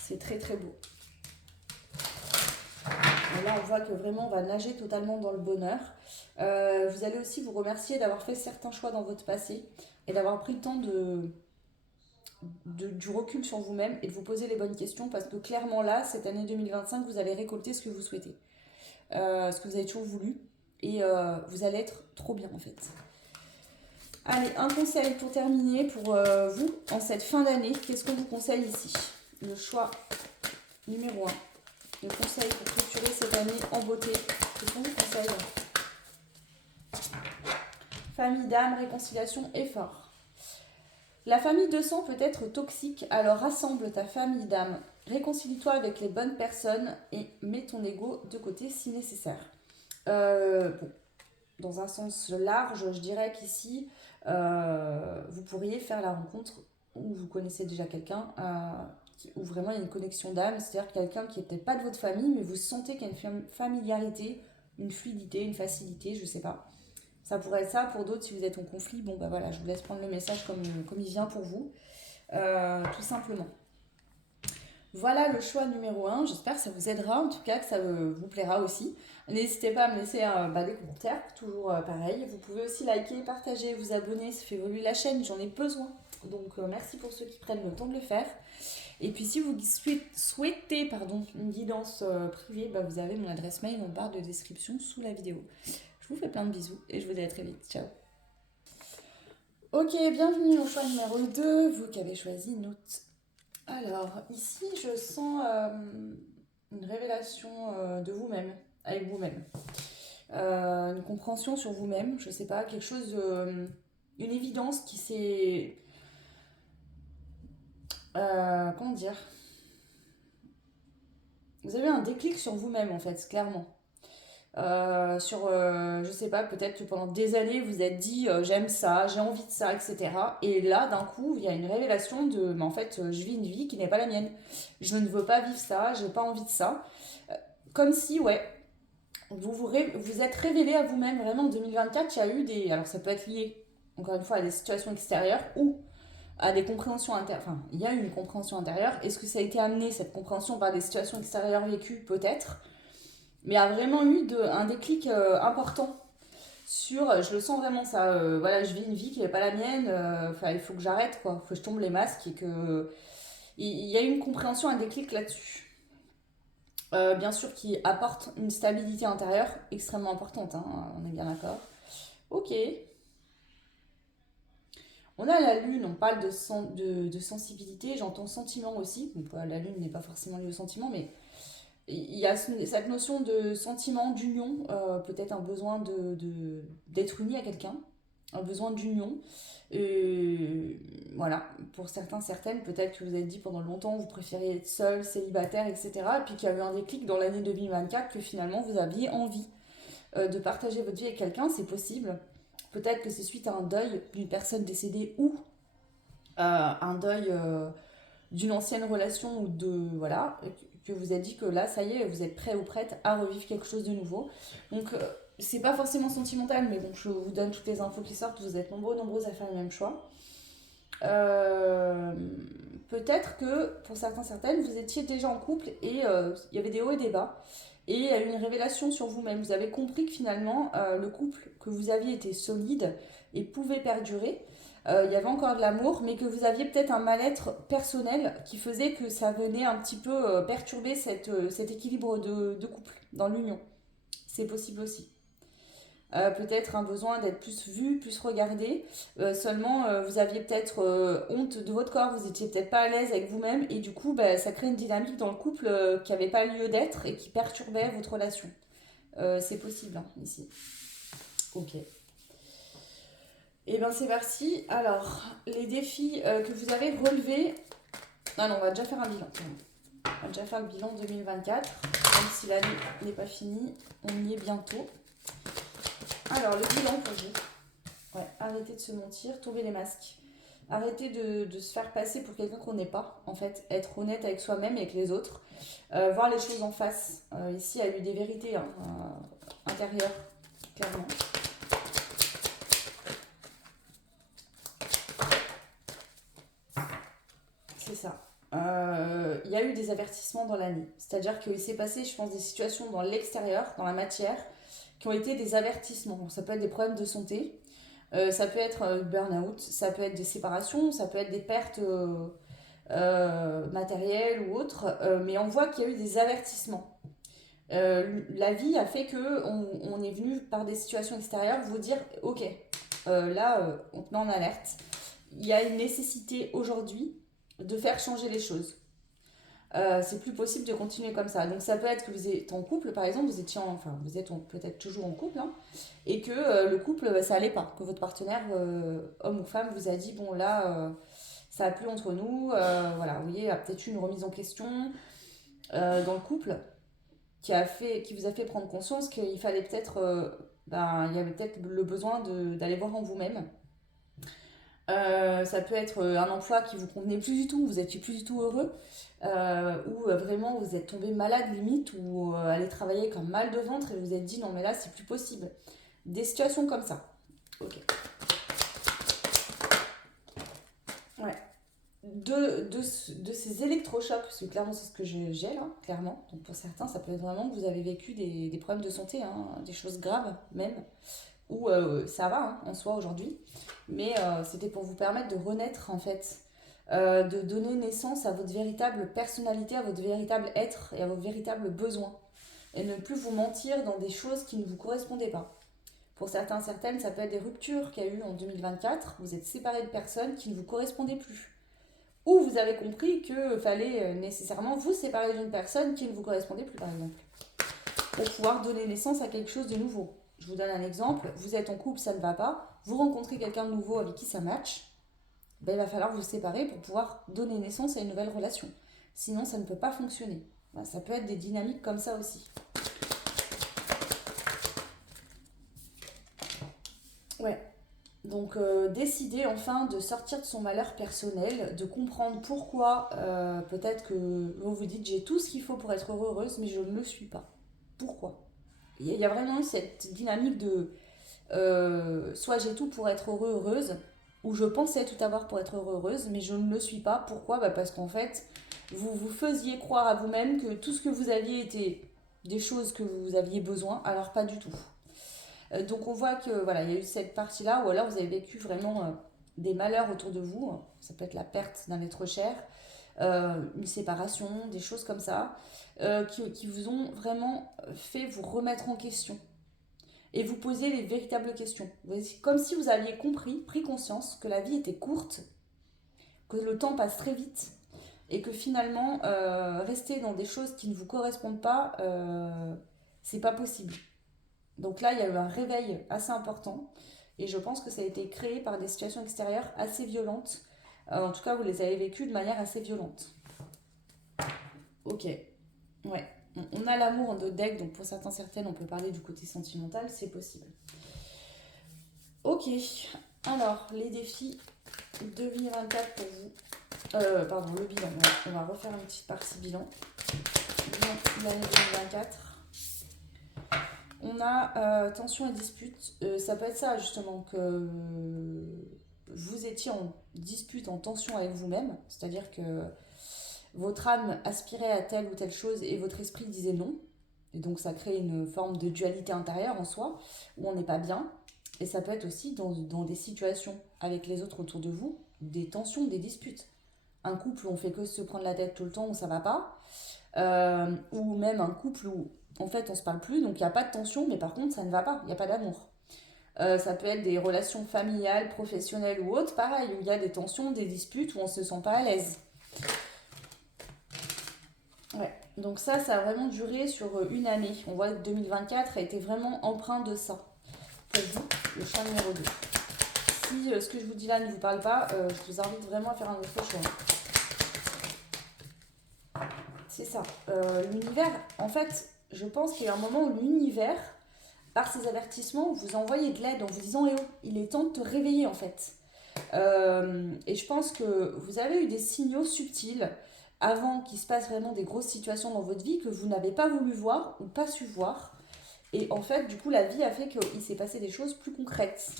c'est très très beau. Et là, on voit que vraiment, on va nager totalement dans le bonheur. Vous allez aussi vous remercier d'avoir fait certains choix dans votre passé et d'avoir pris le temps du recul sur vous-même et de vous poser les bonnes questions parce que clairement là, cette année 2025, vous allez récolter ce que vous souhaitez, ce que vous avez toujours voulu et vous allez être trop bien en fait. Allez, un conseil pour terminer pour vous en cette fin d'année. Qu'est-ce qu'on vous conseille ici? Le choix numéro 1. Le conseil pour clôturer cette année en beauté. Qu'est-ce qu'on vous conseille? Famille d'âme, réconciliation, effort. La famille de sang peut être toxique, alors rassemble ta famille d'âme. Réconcilie-toi avec les bonnes personnes et mets ton ego de côté si nécessaire. Bon, dans un sens large, je dirais qu'ici, vous pourriez faire la rencontre où vous connaissez déjà quelqu'un, où vraiment il y a une connexion d'âme, c'est-à-dire quelqu'un qui n'est peut-être pas de votre famille, mais vous sentez qu'il y a une familiarité, une fluidité, une facilité, je sais pas. Ça pourrait être ça. Pour d'autres, si vous êtes en conflit, bon bah voilà, je vous laisse prendre le message comme il vient pour vous, tout simplement. Voilà le choix numéro 1. J'espère que ça vous aidera, en tout cas que ça vous plaira aussi. N'hésitez pas à me laisser des commentaires, toujours pareil. Vous pouvez aussi liker, partager, vous abonner, ça fait évoluer la chaîne, j'en ai besoin. Donc merci pour ceux qui prennent le temps de le faire. Et puis si vous souhaitez une guidance privée, vous avez mon adresse mail en barre de description sous la vidéo. Je vous fais plein de bisous et je vous dis à très vite. Ciao. Ok, bienvenue au choix numéro 2, vous qui avez choisi Note. Alors, ici, je sens une révélation de vous-même, avec vous-même. Une compréhension sur vous-même, je sais pas, quelque chose, une évidence qui s'est... comment dire? Vous avez un déclic sur vous-même, en fait, clairement. Je sais pas, peut-être que pendant des années, vous êtes dit j'aime ça, j'ai envie de ça, etc. Et là, d'un coup, il y a une révélation de mais en fait, je vis une vie qui n'est pas la mienne. Je ne veux pas vivre ça, j'ai pas envie de ça. Comme si, ouais, vous êtes révélé à vous-même vraiment en 2024. Il y a eu des. Alors, ça peut être lié, encore une fois, à des situations extérieures ou à des compréhensions intérieures. Enfin, il y a eu une compréhension intérieure. Est-ce que ça a été amené, cette compréhension, par des situations extérieures vécues? Peut-être. Mais il y a vraiment eu un déclic important sur, je le sens vraiment ça, voilà, je vis une vie qui n'est pas la mienne, il faut que j'arrête, quoi, il faut que je tombe les masques et que... Il y a eu une compréhension, un déclic là-dessus. Bien sûr qui apporte une stabilité intérieure extrêmement importante, hein, on est bien d'accord. Ok. On a la lune, on parle de sensibilité, j'entends sentiment aussi, donc la lune n'est pas forcément liée au sentiment, mais il y a cette notion de sentiment d'union, peut-être un besoin d'être uni à quelqu'un, un besoin d'union. Voilà, pour certains, certaines, peut-être que vous avez dit pendant longtemps vous préfériez être seul, célibataire, etc. Et puis qu'il y a eu un déclic dans l'année 2024 que finalement vous aviez envie de partager votre vie avec quelqu'un, c'est possible. Peut-être que c'est suite à un deuil d'une personne décédée ou un deuil d'une ancienne relation ou de voilà que vous a dit que là ça y est vous êtes prêt ou prête à revivre quelque chose de nouveau. Donc c'est pas forcément sentimental, mais bon, je vous donne toutes les infos qui sortent. Vous êtes nombreuses à faire le même choix. Euh, Peut-être que pour certains, certaines, vous étiez déjà en couple et il y avait des hauts et des bas. Et il y a eu une révélation sur vous-même. Vous avez compris que finalement, le couple que vous aviez était solide et pouvait perdurer. Il y avait encore de l'amour, mais que vous aviez peut-être un mal-être personnel qui faisait que ça venait un petit peu perturber cet équilibre de couple dans l'union. C'est possible aussi. Peut-être un besoin d'être plus vu, plus regardé. Seulement, vous aviez peut-être honte de votre corps, vous étiez peut-être pas à l'aise avec vous-même, et du coup, bah, ça crée une dynamique dans le couple qui n'avait pas lieu d'être et qui perturbait votre relation. C'est possible, hein, ici. Ok. Et bien, c'est parti. Alors, les défis que vous avez relevés. Ah non, on va déjà faire un bilan. On va déjà faire le bilan 2024, même si l'année n'est pas finie. On y est bientôt. Alors, le bilan pour vous. Ouais, arrêtez de se mentir, tombez les masques. Arrêtez de se faire passer pour quelqu'un qu'on n'est pas, en fait. Être honnête avec soi-même et avec les autres. Voir les choses en face. Ici, il y a eu des vérités hein, intérieures, clairement. C'est ça. Il y a eu des avertissements dans l'année. C'est-à-dire qu'il s'est passé, je pense, des situations dans l'extérieur, dans la matière, qui ont été des avertissements. Ça peut être des problèmes de santé, ça peut être burn-out, ça peut être des séparations, ça peut être des pertes matérielles ou autres, mais on voit qu'il y a eu des avertissements. La vie a fait que on est venu par des situations extérieures vous dire ok, là on te met en alerte. Il y a une nécessité aujourd'hui de faire changer les choses. C'est plus possible de continuer comme ça. Donc ça peut être que vous êtes en couple, par exemple, vous êtes peut-être toujours en couple, hein, et que le couple, ça allait pas, que votre partenaire, homme ou femme, vous a dit bon là, ça a plus entre nous, voilà, vous voyez, il y a peut-être eu une remise en question dans le couple qui vous a fait prendre conscience qu'il fallait peut-être, il y avait peut-être le besoin d'aller voir en vous-même. Ça peut être un emploi qui vous convenait plus du tout, vous étiez plus du tout heureux, ou vraiment vous êtes tombé malade limite, ou allez travailler comme mal de ventre et vous vous êtes dit non mais là c'est plus possible. Des situations comme ça. Ok. Ouais. De ces électrochocs, parce que clairement c'est ce que j'ai là, clairement. Donc pour certains ça peut être vraiment que vous avez vécu des problèmes de santé, hein, des choses graves même, ou ça va hein, en soi aujourd'hui, mais c'était pour vous permettre de renaître en fait, de donner naissance à votre véritable personnalité, à votre véritable être et à vos véritables besoins, et ne plus vous mentir dans des choses qui ne vous correspondaient pas. Pour certains, certaines, ça peut être des ruptures qu'il y a eu en 2024, vous êtes séparés de personnes qui ne vous correspondaient plus. Ou vous avez compris qu'il fallait nécessairement vous séparer d'une personne qui ne vous correspondait plus, par exemple, pour pouvoir donner naissance à quelque chose de nouveau. Je vous donne un exemple, vous êtes en couple, ça ne va pas, vous rencontrez quelqu'un de nouveau avec qui ça match, ben, il va falloir vous séparer pour pouvoir donner naissance à une nouvelle relation. Sinon, ça ne peut pas fonctionner. Ben, ça peut être des dynamiques comme ça aussi. Ouais. Donc, décider enfin de sortir de son malheur personnel, de comprendre pourquoi peut-être que vous vous dites j'ai tout ce qu'il faut pour être heureuse, mais je ne le suis pas. Pourquoi? Il y a vraiment cette dynamique de soit j'ai tout pour être heureuse, ou je pensais tout avoir pour être heureuse, mais je ne le suis pas. Pourquoi? Bah parce qu'en fait, vous vous faisiez croire à vous-même que tout ce que vous aviez était des choses que vous aviez besoin, alors pas du tout. Donc on voit que voilà, il y a eu cette partie-là, ou alors vous avez vécu vraiment des malheurs autour de vous. Ça peut être la perte d'un être cher, une séparation, des choses comme ça, qui vous ont vraiment fait vous remettre en question et vous poser les véritables questions. Comme si vous aviez compris, pris conscience que la vie était courte, que le temps passe très vite et que finalement, rester dans des choses qui ne vous correspondent pas, c'est pas possible. Donc là, il y a eu un réveil assez important et je pense que ça a été créé par des situations extérieures assez violentes. En tout cas, vous les avez vécues de manière assez violente. Ok, ouais. On a l'amour en deux decks, donc pour certains, certaines, on peut parler du côté sentimental, c'est possible. Ok, alors les défis 2024 pour vous. Pardon, le bilan. On va refaire une petite partie bilan. Bilan de l'année 2024. On a tension et dispute. Ça peut être ça justement, que vous étiez en dispute, en tension avec vous-même. C'est-à-dire que votre âme aspirait à telle ou telle chose et votre esprit disait non. Et donc ça crée une forme de dualité intérieure en soi, où on n'est pas bien. Et ça peut être aussi dans des situations avec les autres autour de vous, des tensions, des disputes. Un couple où on fait que se prendre la tête tout le temps, où ça va pas. Ou même un couple où en fait on se parle plus, donc il n'y a pas de tension, mais par contre ça ne va pas, il n'y a pas d'amour. Ça peut être des relations familiales, professionnelles ou autres, pareil, où il y a des tensions, des disputes, où on se sent pas à l'aise. Ouais. Donc ça a vraiment duré sur une année. On voit que 2024 a été vraiment empreint de ça. Pour vous, le choix numéro 2. Si ce que je vous dis là ne vous parle pas, je vous invite vraiment à faire un autre choix. C'est ça. L'univers, en fait, je pense qu'il y a un moment où l'univers, par ses avertissements, vous envoyez de l'aide en vous disant eh oh, il est temps de te réveiller en fait. Et je pense que vous avez eu des signaux subtils avant qu'il se passe vraiment des grosses situations dans votre vie que vous n'avez pas voulu voir ou pas su voir. Et en fait, du coup, la vie a fait qu'il s'est passé des choses plus concrètes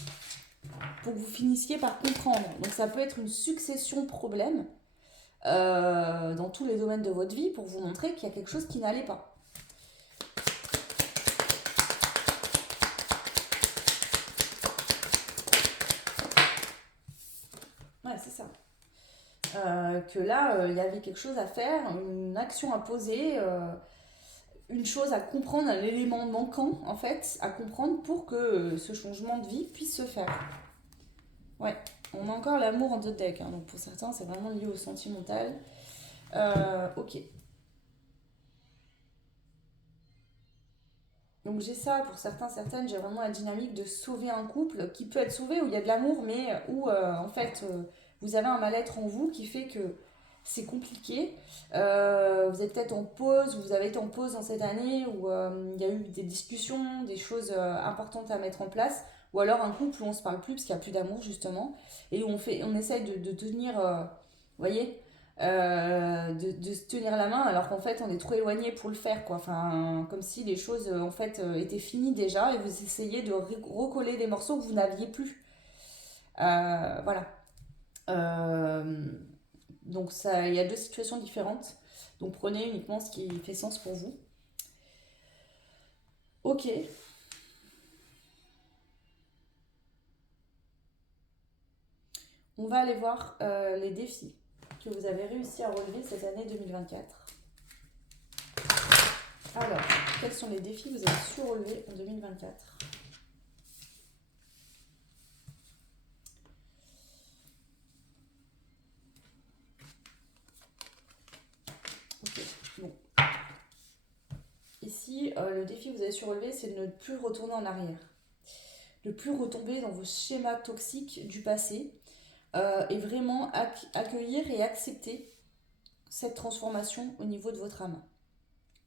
pour que vous finissiez par comprendre. Donc ça peut être une succession de problèmes dans tous les domaines de votre vie pour vous montrer qu'il y a quelque chose qui n'allait pas. Ouais, c'est ça. Que là, il y avait quelque chose à faire, une action à poser, une chose à comprendre, un élément manquant en fait à comprendre pour que ce changement de vie puisse se faire. Ouais, on a encore l'amour en deux decks, hein, donc pour certains c'est vraiment lié au sentimental. Ok. Donc j'ai ça, pour certains, certaines, j'ai vraiment la dynamique de sauver un couple qui peut être sauvé où il y a de l'amour, mais où en fait vous avez un mal-être en vous qui fait que c'est compliqué. Vous êtes peut-être en pause, vous avez été en pause dans cette année où il y a eu des discussions, des choses importantes à mettre en place, ou alors un couple où on se parle plus parce qu'il n'y a plus d'amour justement, et où on essaye de tenir, vous voyez, de se tenir la main alors qu'en fait on est trop éloigné pour le faire quoi. Enfin, comme si les choses en fait étaient finies déjà et vous essayez de recoller des morceaux que vous n'aviez plus. Voilà. Euh, donc ça, il y a deux situations différentes. Donc prenez uniquement ce qui fait sens pour vous. Ok. On va aller voir les défis que vous avez réussi à relever cette année 2024. Alors, quels sont les défis que vous avez su relever en 2024? Ok, bon. Ici, le défi que vous avez su relever, c'est de ne plus retourner en arrière. De ne plus retomber dans vos schémas toxiques du passé et vraiment accueillir et accepter cette transformation au niveau de votre âme.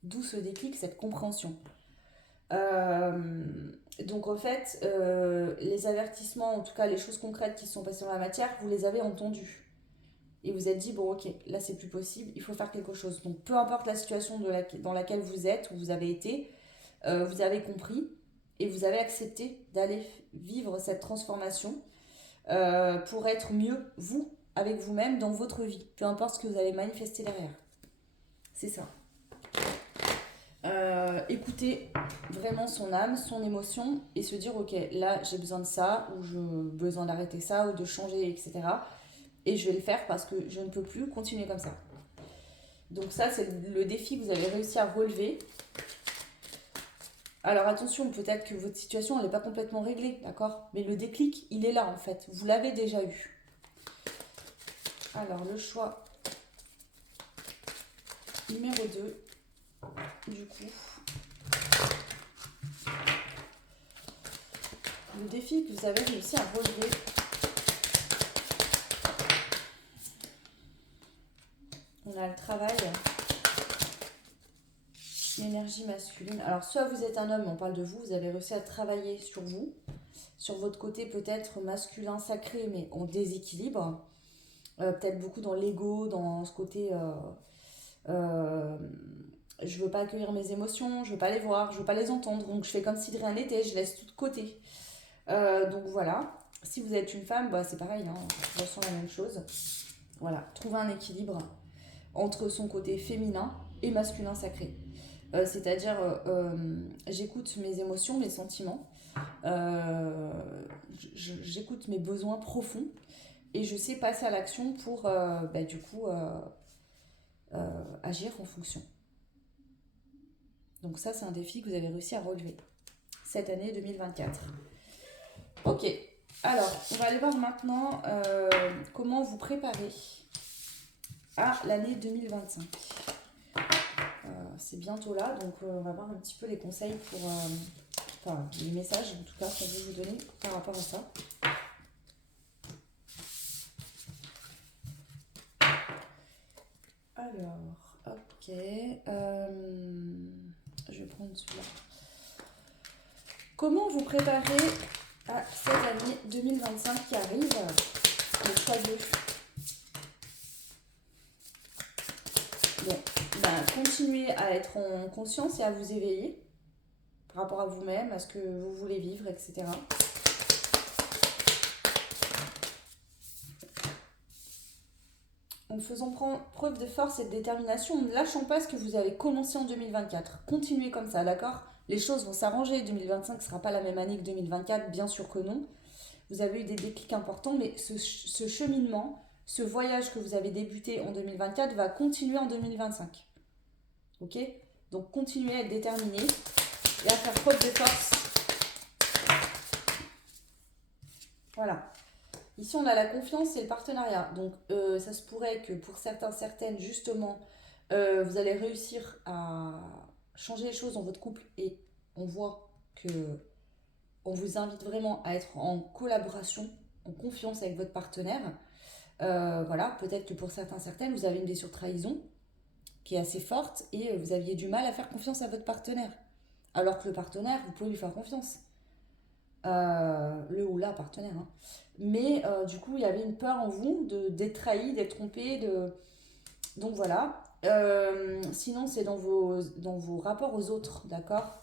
D'où ce déclic, cette compréhension. Euh, donc en fait, les avertissements, en tout cas les choses concrètes qui se sont passées dans la matière, vous les avez entendues. Et vous êtes dit, bon ok, là c'est plus possible, il faut faire quelque chose. Donc peu importe la situation dans laquelle vous êtes, où vous avez été, vous avez compris et vous avez accepté d'aller vivre cette transformation pour être mieux, vous, avec vous-même, dans votre vie. Peu importe ce que vous allez manifester derrière. C'est ça. Écouter vraiment son âme, son émotion et se dire ok là j'ai besoin de ça ou j'ai besoin d'arrêter ça ou de changer etc. Et je vais le faire parce que je ne peux plus continuer comme ça. Donc ça c'est le défi que vous avez réussi à relever. Alors attention, peut-être que votre situation elle n'est pas complètement réglée, d'accord? Mais le déclic il est là en fait, vous l'avez déjà eu. Alors le choix numéro 2 du coup. Le défi que vous avez réussi à relever, on a le travail, l'énergie masculine. Alors soit vous êtes un homme, on parle de vous, vous avez réussi à travailler sur vous, sur votre côté peut-être masculin sacré mais en déséquilibre, peut-être beaucoup dans l'ego, dans ce côté je veux pas accueillir mes émotions, je veux pas les voir, je veux pas les entendre, donc je fais comme si de rien n'était, je laisse tout de côté. Donc voilà, si vous êtes une femme, bah, c'est pareil, hein, je ressens la même chose. Voilà, trouver un équilibre entre son côté féminin et masculin sacré. C'est-à-dire, j'écoute mes émotions, mes sentiments, euh, j'écoute mes besoins profonds et je sais passer à l'action pour, bah, du coup, agir en fonction. Donc ça, c'est un défi que vous avez réussi à relever cette année 2024. Ok, alors on va aller voir maintenant comment vous préparer à l'année 2025. C'est bientôt là, donc on va voir un petit peu les conseils pour... enfin, les messages en tout cas qu'on veut vous donner par rapport à ça. Alors, ok. Je vais prendre celui-là. Comment vous préparer à cette année 2025 qui arrive? Le choix 2. Bon, ben, continuez à être en conscience et à vous éveiller par rapport à vous-même, à ce que vous voulez vivre, etc. En faisant preuve de force et de détermination, en ne lâchant pas ce que vous avez commencé en 2024. Continuez comme ça, d'accord? Les choses vont s'arranger. 2025 ne sera pas la même année que 2024, bien sûr que non. Vous avez eu des déclics importants, mais ce cheminement, ce voyage que vous avez débuté en 2024 va continuer en 2025. Ok? Donc continuez à être déterminé et à faire preuve de force. Voilà. Ici, on a la confiance et le partenariat. Donc, ça se pourrait que pour certains, certaines, justement, vous allez réussir à changer les choses dans votre couple et on voit que on vous invite vraiment à être en collaboration, en confiance avec votre partenaire. Voilà, peut-être que pour certains, certaines, vous avez une blessure de trahison qui est assez forte et vous aviez du mal à faire confiance à votre partenaire. Alors que le partenaire, vous pouvez lui faire confiance. Le ou la partenaire. Hein. Mais du coup, il y avait une peur en vous d'être trahi, d'être trompé. Donc voilà. Sinon, c'est dans vos rapports aux autres, d'accord?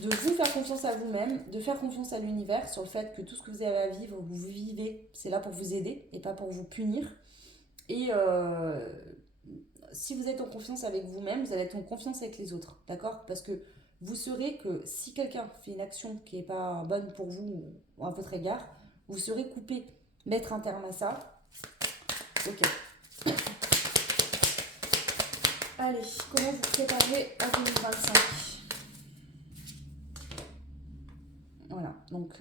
De vous faire confiance à vous-même, de faire confiance à l'univers sur le fait que tout ce que vous avez à vivre, vous vivez, c'est là pour vous aider et pas pour vous punir. Et si vous êtes en confiance avec vous-même, vous allez être en confiance avec les autres, d'accord? Parce que vous saurez que si quelqu'un fait une action qui n'est pas bonne pour vous ou à votre égard, vous serez coupé. Mettre un terme à ça. Ok. Allez, comment vous préparez à 2025? Voilà, donc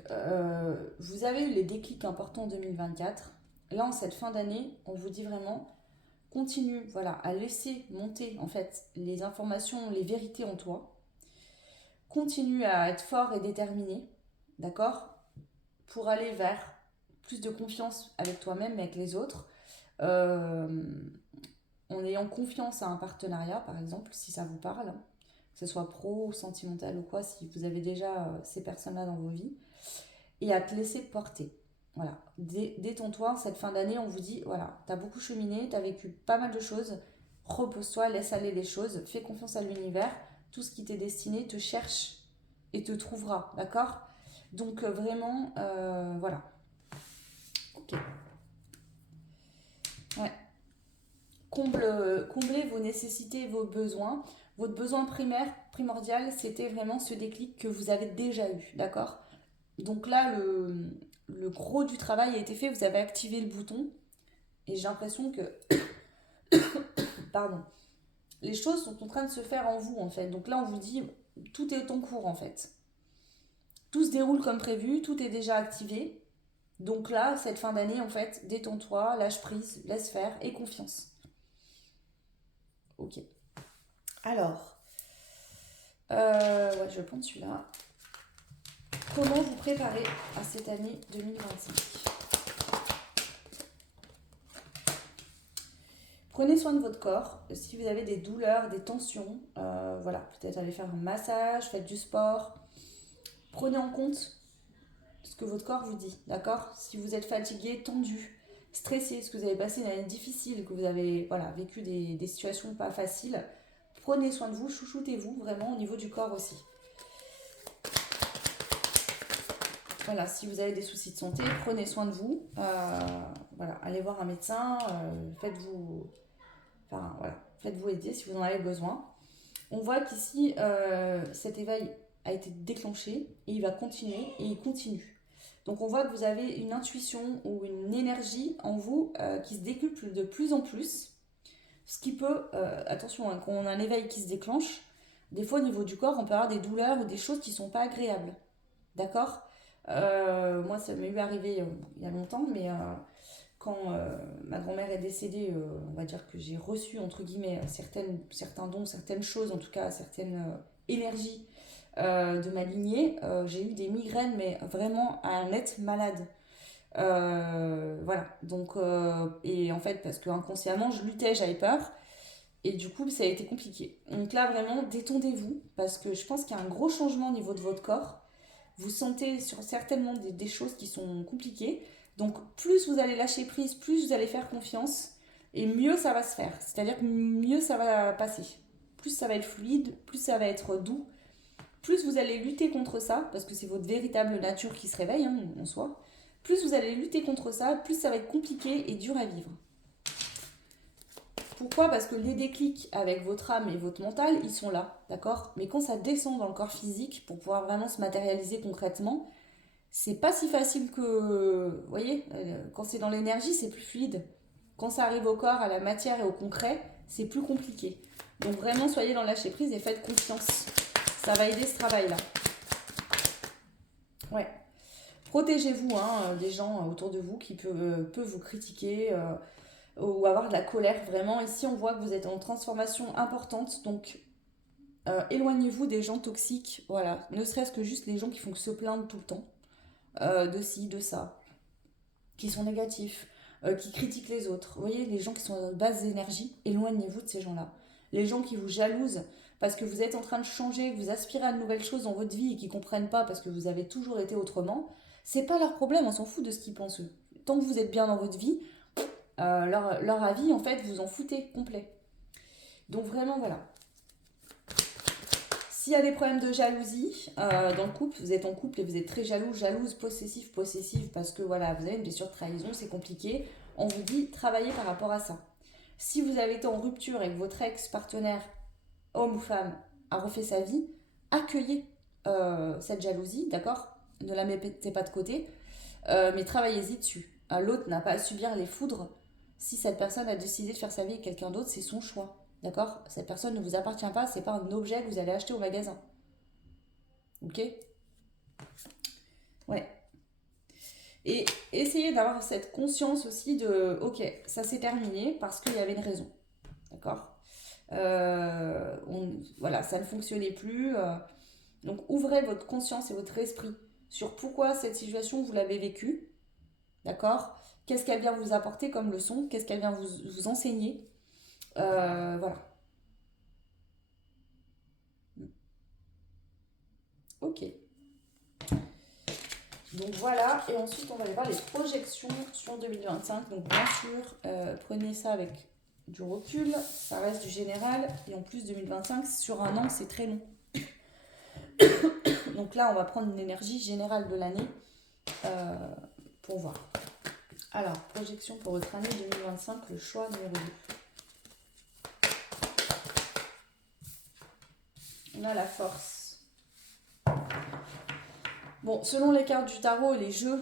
vous avez eu les déclics importants en 2024. Là, en cette fin d'année, on vous dit vraiment, continue voilà, à laisser monter en fait les informations, les vérités en toi. Continue à être fort et déterminé, d'accord? Pour aller vers plus de confiance avec toi-même, mais avec les autres. Euh, en ayant confiance à un partenariat, par exemple, si ça vous parle, que ce soit pro, sentimental ou quoi, si vous avez déjà ces personnes-là dans vos vies, et à te laisser porter. Voilà, détends-toi, cette fin d'année, on vous dit, voilà, t'as beaucoup cheminé, t'as vécu pas mal de choses, repose-toi, laisse aller les choses, fais confiance à l'univers, tout ce qui t'est destiné te cherche et te trouvera, d'accord? Donc vraiment, voilà. Ok. Ouais. Comblez vos nécessités et vos besoins. Votre besoin primaire, primordial, c'était vraiment ce déclic que vous avez déjà eu, d'accord? Donc là, le gros du travail a été fait, vous avez activé le bouton et j'ai l'impression que, pardon, les choses sont en train de se faire en vous en fait. Donc là, on vous dit, tout est en cours en fait. Tout se déroule comme prévu, tout est déjà activé. Donc là, cette fin d'année, en fait, détends-toi, lâche prise, laisse faire et confiance. Ok. Alors, ouais, je vais prendre celui-là. Comment vous préparer à cette année 2025? Prenez soin de votre corps. Si vous avez des douleurs, des tensions, voilà, peut-être aller faire un massage, faites du sport. Prenez en compte ce que votre corps vous dit, d'accord? Si vous êtes fatigué, tendu, stressé, parce que vous avez passé une année difficile, que vous avez voilà, vécu des situations pas faciles, prenez soin de vous, chouchoutez-vous vraiment au niveau du corps aussi. Voilà, si vous avez des soucis de santé, prenez soin de vous. Voilà, allez voir un médecin, faites-vous voilà, faites-vous aider si vous en avez besoin. On voit qu'ici, cet éveil a été déclenché et il va continuer et il continue. Donc on voit que vous avez une intuition ou une énergie en vous qui se décuple de plus en plus. Ce qui peut, attention, hein, quand on a un éveil qui se déclenche, des fois au niveau du corps, on peut avoir des douleurs ou des choses qui ne sont pas agréables. D'accord. Moi, ça m'est arrivé il y a longtemps, mais quand ma grand-mère est décédée, on va dire que j'ai reçu, entre guillemets, certains dons, certaines choses, en tout cas certaines énergies de ma lignée. J'ai eu des migraines, mais vraiment à en être malade. Voilà, donc, et en fait, parce que inconsciemment, je luttais, j'avais peur, et du coup, ça a été compliqué. Donc là, vraiment, détendez-vous, parce que je pense qu'il y a un gros changement au niveau de votre corps. Vous sentez certainement des choses qui sont compliquées. Donc, plus vous allez lâcher prise, plus vous allez faire confiance, et mieux ça va se faire. C'est-à-dire que mieux ça va passer. Plus ça va être fluide, plus ça va être doux, plus vous allez lutter contre ça, parce que c'est votre véritable nature qui se réveille, hein, en soi. Plus vous allez lutter contre ça, plus ça va être compliqué et dur à vivre. Pourquoi? Parce que les déclics avec votre âme et votre mental, ils sont là, d'accord? Mais quand ça descend dans le corps physique, pour pouvoir vraiment se matérialiser concrètement, c'est pas si facile que... Vous voyez, quand c'est dans l'énergie, c'est plus fluide. Quand ça arrive au corps, à la matière et au concret, c'est plus compliqué. Donc vraiment, soyez dans le lâcher prise et faites confiance. Ça va aider ce travail-là. Ouais. Protégez-vous des gens autour de vous qui peuvent vous critiquer ou avoir de la colère. Vraiment, ici, on voit que vous êtes en transformation importante. Donc, éloignez-vous des gens toxiques. Voilà. Ne serait-ce que juste les gens qui font que se plaindre tout le temps. De ci, de ça. Qui sont négatifs. Qui critiquent les autres. Vous voyez, les gens qui sont de basse énergie, éloignez-vous de ces gens-là. Les gens qui vous jalousent parce que vous êtes en train de changer, que vous aspirez à de nouvelles choses dans votre vie et qui ne comprennent pas parce que vous avez toujours été autrement, c'est pas leur problème, on s'en fout de ce qu'ils pensent eux. Tant que vous êtes bien dans votre vie, leur avis, en fait, vous en foutez complet. Donc vraiment, voilà. S'il y a des problèmes de jalousie dans le couple, vous êtes en couple et vous êtes très jaloux, jalouse, possessive, parce que voilà, vous avez une blessure de trahison, c'est compliqué, on vous dit travaillez par rapport à ça. Si vous avez été en rupture et que votre ex-partenaire, homme ou femme, a refait sa vie, accueillez cette jalousie, d'accord? Ne la mettez pas de côté, mais travaillez-y dessus. L'autre n'a pas à subir les foudres. Si cette personne a décidé de faire sa vie avec quelqu'un d'autre, c'est son choix. D'accord? Cette personne ne vous appartient pas, c'est pas un objet que vous allez acheter au magasin. Ok? Ouais. Et essayez d'avoir cette conscience aussi de ok, ça s'est terminé parce qu'il y avait une raison. D'accord? Voilà, ça ne fonctionnait plus. Donc ouvrez votre conscience et votre esprit sur pourquoi cette situation vous l'avez vécue. D'accord? Qu'est-ce qu'elle vient vous apporter comme leçon? Qu'est-ce qu'elle vient vous enseigner? Voilà. Ok. Donc voilà, et ensuite on va aller voir les projections sur 2025. Donc bien sûr, prenez ça avec du recul, ça reste du général, et en plus 2025, sur un an, c'est très long. Donc là, on va prendre une énergie générale de l'année pour voir. Alors, projection pour votre année 2025, le choix numéro 2. On a la force. Bon, selon les cartes du tarot et les jeux,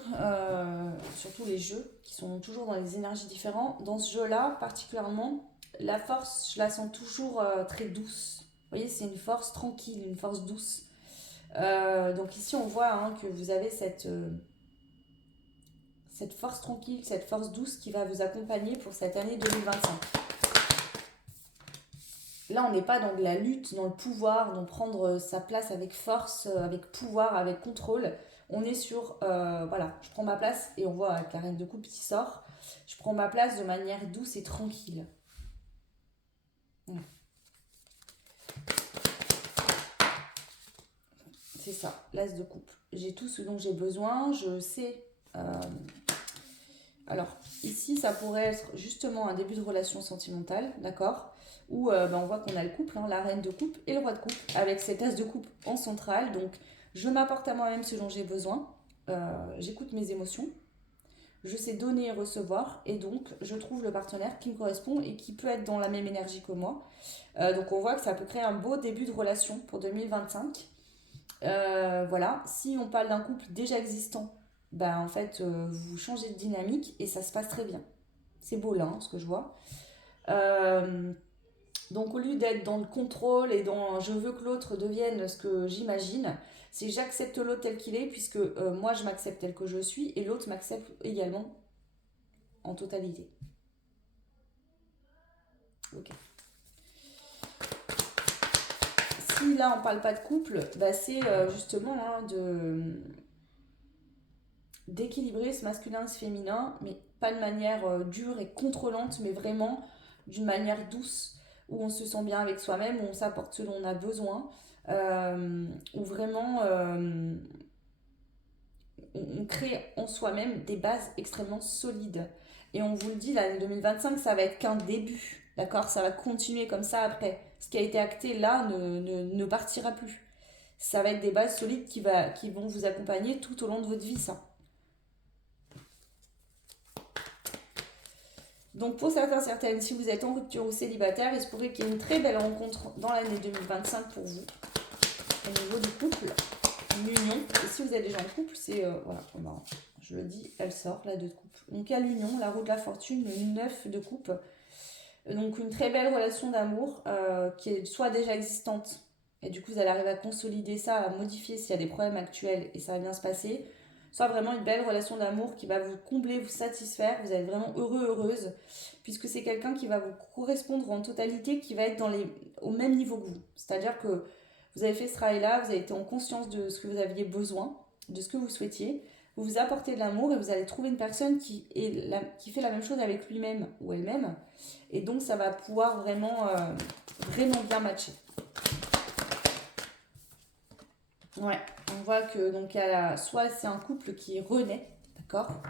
surtout les jeux, qui sont toujours dans les énergies différentes, dans ce jeu-là, particulièrement, la force, je la sens toujours très douce. Vous voyez, c'est une force tranquille, une force douce. Donc ici, on voit que vous avez cette force tranquille, cette force douce qui va vous accompagner pour cette année 2025. Là, on n'est pas dans de la lutte, dans le pouvoir, dans prendre sa place avec force, avec pouvoir, avec contrôle. On est sur, voilà, je prends ma place et on voit avec la reine de coupe qui sort. Je prends ma place de manière douce et tranquille. C'est ça, l'as de coupe. J'ai tout ce dont j'ai besoin, je sais Alors, ici, ça pourrait être justement un début de relation sentimentale, d'accord? Où on voit qu'on a le couple, hein, la reine de coupe et le roi de coupe, avec cet as de coupe en centrale. Donc, je m'apporte à moi-même ce dont j'ai besoin. J'écoute mes émotions. Je sais donner et recevoir. Et donc, je trouve le partenaire qui me correspond et qui peut être dans la même énergie que moi. Donc, on voit que ça peut créer un beau début de relation pour 2025. Voilà, si on parle d'un couple déjà existant, ben en fait, vous changez de dynamique et ça se passe très bien. C'est beau là, hein, ce que je vois. Euh, donc au lieu d'être dans le contrôle et dans je veux que l'autre devienne ce que j'imagine, c'est j'accepte l'autre tel qu'il est, puisque moi je m'accepte tel que je suis et l'autre m'accepte également en totalité. Ok. Si là on parle pas de couple, bah, c'est justement hein, d'équilibrer ce masculin et ce féminin, mais pas de manière dure et contrôlante, mais vraiment d'une manière douce, où on se sent bien avec soi-même, où on s'apporte ce dont on a besoin, où vraiment on crée en soi-même des bases extrêmement solides. Et on vous le dit, l'année 2025, ça va être qu'un début, d'accord? Ça va continuer comme ça après. Ce qui a été acté là ne partira plus. Ça va être des bases solides qui vont vous accompagner tout au long de votre vie, ça. Donc pour certains, certaines, si vous êtes en rupture ou célibataire, il se pourrait qu'il y ait une très belle rencontre dans l'année 2025 pour vous. Au niveau du couple, une union. Et si vous êtes déjà en couple, c'est... voilà, je le dis, elle sort, la 2 de coupe. Donc il y a l'union, la roue de la fortune, le 9 de coupe. Donc une très belle relation d'amour qui est soit déjà existante, et du coup vous allez arriver à consolider ça, à modifier s'il y a des problèmes actuels, et ça va bien se passer. Soit vraiment une belle relation d'amour qui va vous combler, vous satisfaire, vous êtes vraiment heureux, heureuse, puisque c'est quelqu'un qui va vous correspondre en totalité, qui va être au même niveau que vous. C'est-à-dire que vous avez fait ce travail-là, vous avez été en conscience de ce que vous aviez besoin, de ce que vous souhaitiez, vous vous apportez de l'amour et vous allez trouver une personne qui fait la même chose avec lui-même ou elle-même. Et donc ça va pouvoir vraiment bien matcher. Ouais, on voit que donc soit c'est un couple qui renaît, d'accord,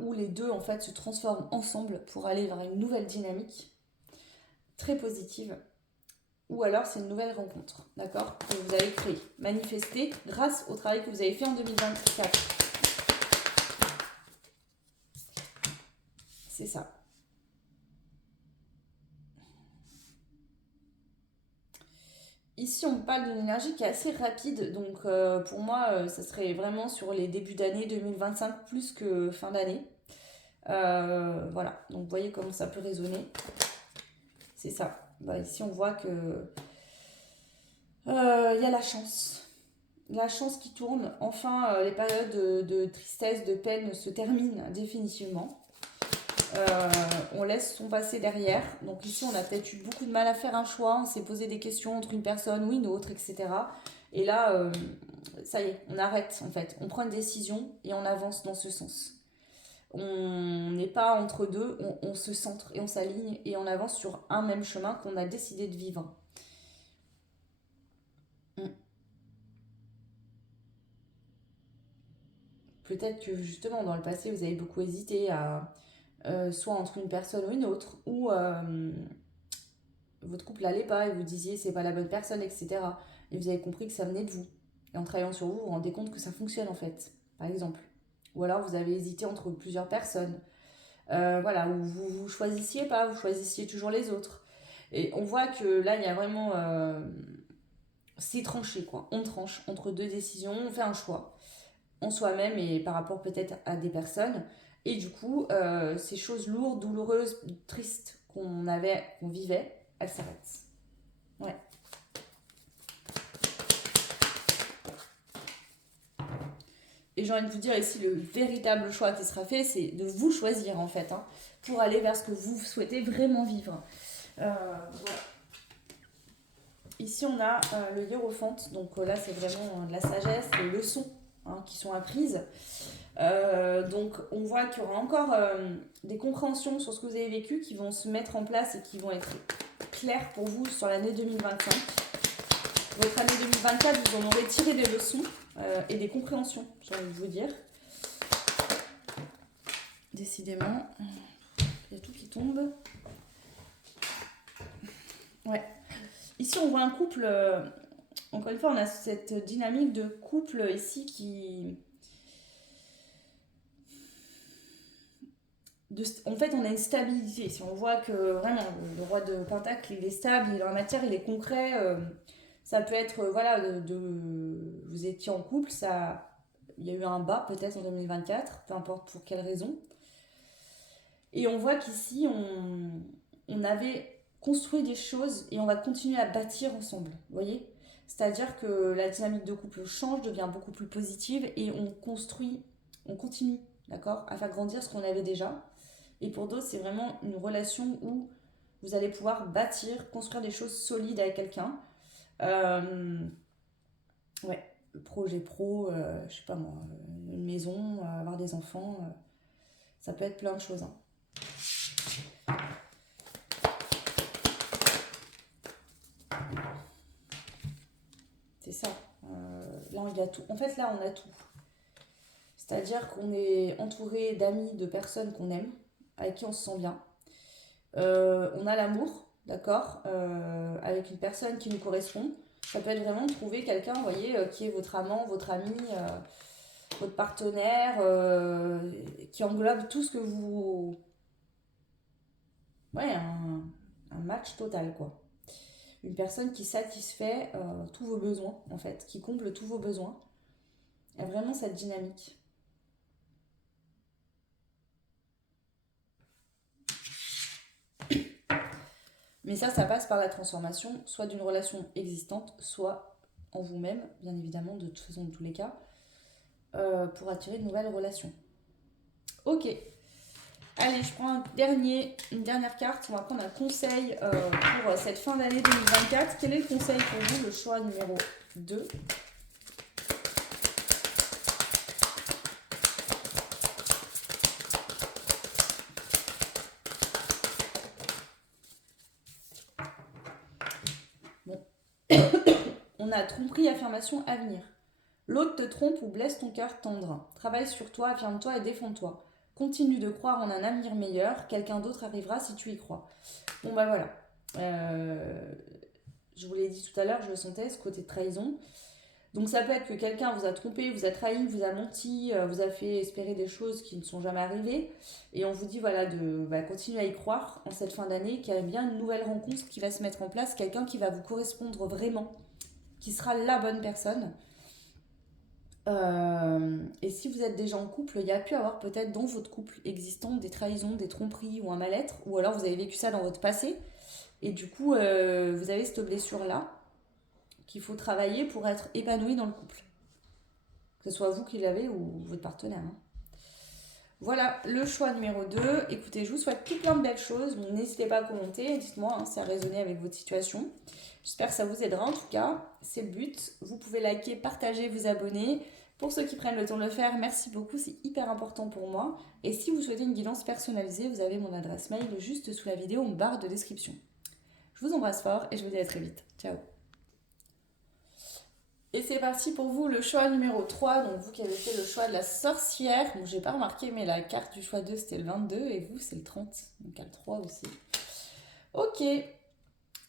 où les deux en fait se transforment ensemble pour aller vers une nouvelle dynamique très positive, ou alors c'est une nouvelle rencontre, d'accord, que vous avez créée, manifestée grâce au travail que vous avez fait en 2024. C'est ça. Ici, on parle d'une énergie qui est assez rapide, donc pour moi, ça serait vraiment sur les débuts d'année 2025 plus que fin d'année. Voilà, donc vous voyez comment ça peut résonner. C'est ça. Bah, ici, on voit que y a la chance. La chance qui tourne. Enfin, les périodes de tristesse, de peine se terminent définitivement. On laisse son passé derrière. Donc ici, on a peut-être eu beaucoup de mal à faire un choix. On s'est posé des questions entre une personne ou une autre, etc. Et là, ça y est, on arrête en fait. On prend une décision et on avance dans ce sens. On n'est pas entre deux, on se centre et on s'aligne et on avance sur un même chemin qu'on a décidé de vivre. Mm. Peut-être que justement dans le passé vous avez beaucoup hésité à soit entre une personne ou une autre, ou votre couple n'allait pas et vous disiez c'est pas la bonne personne, etc. Et vous avez compris que ça venait de vous. Et en travaillant sur vous, vous vous rendez compte que ça fonctionne en fait, par exemple. Ou alors vous avez hésité entre plusieurs personnes. Voilà, où vous choisissiez pas, vous choisissiez toujours les autres. Et on voit que là, il y a vraiment... c'est tranché, quoi. On tranche entre deux décisions, on fait un choix en soi-même et par rapport peut-être à des personnes. Et du coup, ces choses lourdes, douloureuses, tristes qu'on vivait, elles s'arrêtent. Ouais. Et j'ai envie de vous dire ici, le véritable choix qui sera fait, c'est de vous choisir en fait, hein, pour aller vers ce que vous souhaitez vraiment vivre. Voilà. Ici, on a le hiérophante, donc là, c'est vraiment de la sagesse, les leçons hein, qui sont apprises. Donc, on voit qu'il y aura encore des compréhensions sur ce que vous avez vécu qui vont se mettre en place et qui vont être claires pour vous sur l'année 2025. Votre année 2024, vous en aurez tiré des leçons et des compréhensions, j'ai envie de vous dire. décidément, il y a tout qui tombe. Ouais. Ici, on voit un couple. Encore une fois, on a cette dynamique de couple ici qui. En fait, on a une stabilité. Si on voit que vraiment le roi de Pentacle, il est stable, il est dans la matière, il est concret. Ça peut être, voilà, vous étiez en couple, ça, il y a eu un bas peut-être en 2024, peu importe pour quelle raison. Et on voit qu'ici, on avait construit des choses et on va continuer à bâtir ensemble. Vous voyez? C'est-à-dire que la dynamique de couple change, devient beaucoup plus positive et on construit, on continue, d'accord, à faire grandir ce qu'on avait déjà. Et pour d'autres, c'est vraiment une relation où vous allez pouvoir bâtir, construire des choses solides avec quelqu'un. Euh, ouais, projet pro, je sais pas moi, une maison, avoir des enfants, ça peut être plein de choses, hein. C'est ça. Là, il y a tout. En fait, là, on a tout. C'est-à-dire qu'on est entouré d'amis, de personnes qu'on aime, avec qui on se sent bien. On a l'amour, d'accord, avec une personne qui nous correspond. Ça peut être vraiment de trouver quelqu'un, vous voyez, qui est votre amant, votre ami, votre partenaire, qui englobe tout ce que vous... Ouais, un match total, quoi. Une personne qui satisfait tous vos besoins, en fait, qui comble tous vos besoins. Il y a vraiment cette dynamique. Mais ça passe par la transformation, soit d'une relation existante, soit en vous-même, bien évidemment, de toute façon, dans tous les cas, pour attirer de nouvelles relations. Ok. Allez, je prends une dernière carte. On va prendre un conseil pour cette fin d'année 2024. Quel est le conseil pour vous? Le choix numéro 2. Bon. On a tromperie, affirmation, avenir. L'autre te trompe ou blesse ton cœur tendre. Travaille sur toi, affirme-toi et défends-toi. Continue de croire en un avenir meilleur. Quelqu'un d'autre arrivera si tu y crois. Bon bah voilà. Je vous l'ai dit tout à l'heure, je le sentais, ce côté de trahison. Donc ça peut être que quelqu'un vous a trompé, vous a trahi, vous a menti, vous a fait espérer des choses qui ne sont jamais arrivées. Et on vous dit voilà de continuer à y croire en cette fin d'année, qu'il y a bien une nouvelle rencontre qui va se mettre en place, quelqu'un qui va vous correspondre vraiment, qui sera la bonne personne. Et si vous êtes déjà en couple, il y a pu avoir peut-être dans votre couple existant des trahisons, des tromperies ou un mal-être, ou alors vous avez vécu ça dans votre passé, et du coup vous avez cette blessure-là qu'il faut travailler pour être épanoui dans le couple. Que ce soit vous qui l'avez ou votre partenaire, hein. Voilà le choix numéro 2. Écoutez, je vous souhaite tout plein de belles choses. N'hésitez pas à commenter, dites-moi hein, si ça a résonné avec votre situation. J'espère que ça vous aidera en tout cas, c'est le but. Vous pouvez liker, partager, vous abonner. Pour ceux qui prennent le temps de le faire, merci beaucoup, c'est hyper important pour moi. Et si vous souhaitez une guidance personnalisée, vous avez mon adresse mail juste sous la vidéo en barre de description. Je vous embrasse fort et je vous dis à très vite. Ciao. Et c'est parti pour vous, le choix numéro 3. Donc vous qui avez fait le choix de la sorcière. Bon, j'ai pas remarqué, mais la carte du choix 2, c'était le 22 et vous, c'est le 30. Donc il y a le 3 aussi. Ok.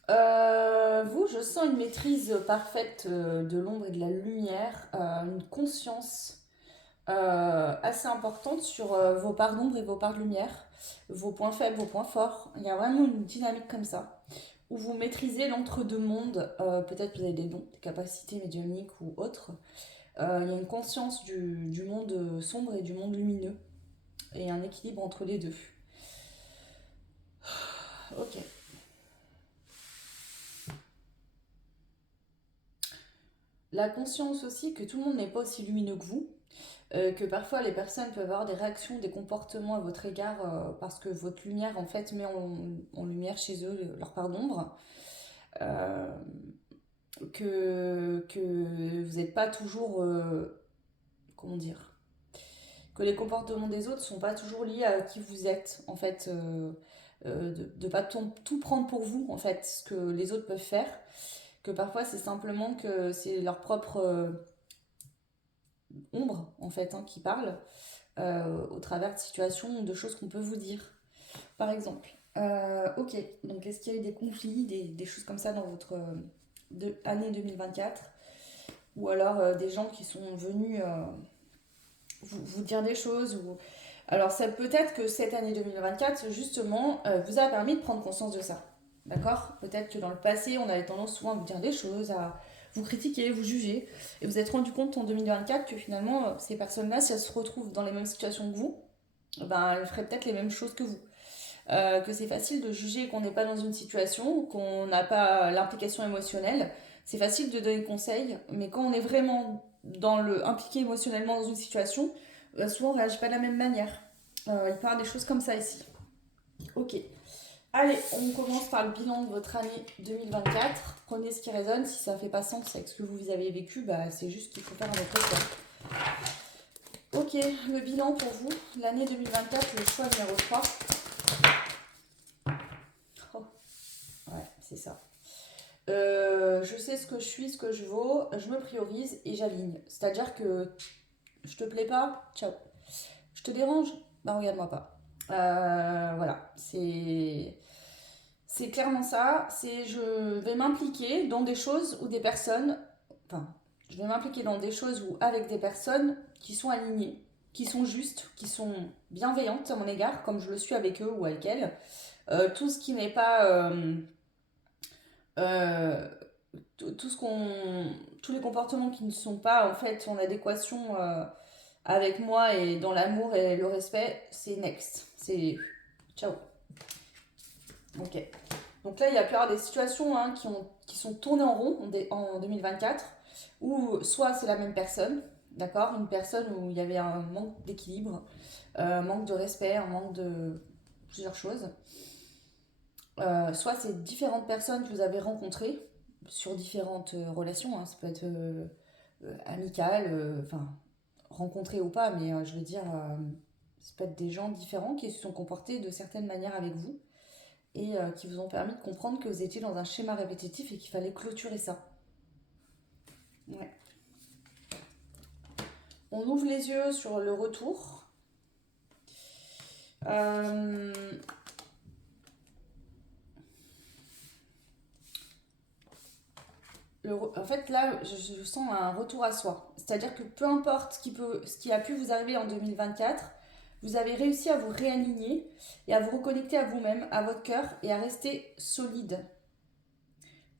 Vous, je sens une maîtrise parfaite de l'ombre et de la lumière, une conscience assez importante sur vos parts d'ombre et vos parts de lumière, vos points faibles, vos points forts. Il y a vraiment une dynamique comme ça, où vous maîtrisez l'entre-deux mondes. Peut-être que vous avez des dons, des capacités médiumniques ou autres. Il y a une conscience du monde sombre et du monde lumineux, et un équilibre entre les deux. Ok. La conscience aussi que tout le monde n'est pas aussi lumineux que vous, que parfois les personnes peuvent avoir des réactions, des comportements à votre égard parce que votre lumière en fait met en lumière chez eux leur part d'ombre, euh, que vous n'êtes pas toujours, comment dire, que les comportements des autres ne sont pas toujours liés à qui vous êtes en fait, de ne pas tout prendre pour vous en fait, ce que les autres peuvent faire, que parfois c'est simplement que c'est leur propre ombre en fait hein, qui parle. au travers de situations ou de choses qu'on peut vous dire, par exemple. Ok, donc est-ce qu'il y a eu des conflits, des choses comme ça dans votre année 2024? Ou alors des gens qui sont venus vous dire des choses ou... Alors, ça peut être que cette année 2024, justement, vous a permis de prendre conscience de ça. D'accord? Peut-être que dans le passé, on avait tendance souvent à vous dire des choses, à vous critiquer, vous juger. Et vous êtes rendu compte en 2024 que finalement, ces personnes-là, si elles se retrouvent dans les mêmes situations que vous, ben, elles feraient peut-être les mêmes choses que vous. Que c'est facile de juger qu'on n'est pas dans une situation, qu'on n'a pas l'implication émotionnelle. C'est facile de donner conseils, mais quand on est vraiment impliqué émotionnellement dans une situation, souvent on ne réagit pas de la même manière. Il peut y avoir des choses comme ça ici. Ok. Allez, on commence par le bilan de votre année 2024. Prenez ce qui résonne. Si ça ne fait pas sens avec ce que vous avez vécu, bah, c'est juste qu'il faut faire un autre choix. Ok, le bilan pour vous, l'année 2024, le choix numéro 3. Oh, ouais, c'est ça. Je sais ce que je suis, ce que je vaux, je me priorise et j'aligne. C'est-à-dire que je te plais pas, ciao. Je te dérange, bah regarde-moi pas. Voilà, c'est clairement ça. C'est je vais m'impliquer dans des choses ou des personnes, enfin, je vais m'impliquer dans des choses ou avec des personnes qui sont alignées, qui sont justes, qui sont bienveillantes à mon égard, comme je le suis avec eux ou avec elles. Tout ce qui n'est pas euh, tout ce tous les comportements qui ne sont pas en fait en adéquation avec moi et dans l'amour et le respect, c'est next. C'est ciao. Ok. Donc là, il y a pu y avoir des situations qui sont tournées en rond en 2024 où soit c'est la même personne, d'accord, une personne où il y avait un manque d'équilibre, un manque de respect, un manque de plusieurs choses. Soit c'est différentes personnes que vous avez rencontrées sur différentes relations, hein. Ça peut être amical, enfin rencontré ou pas, mais je veux dire, ça peut être des gens différents qui se sont comportés de certaines manières avec vous et qui vous ont permis de comprendre que vous étiez dans un schéma répétitif et qu'il fallait clôturer ça. Ouais. On ouvre les yeux sur le retour. Euh, En fait, là, je sens un retour à soi. C'est-à-dire que peu importe ce qui a pu vous arriver en 2024, vous avez réussi à vous réaligner et à vous reconnecter à vous-même, à votre cœur et à rester solide.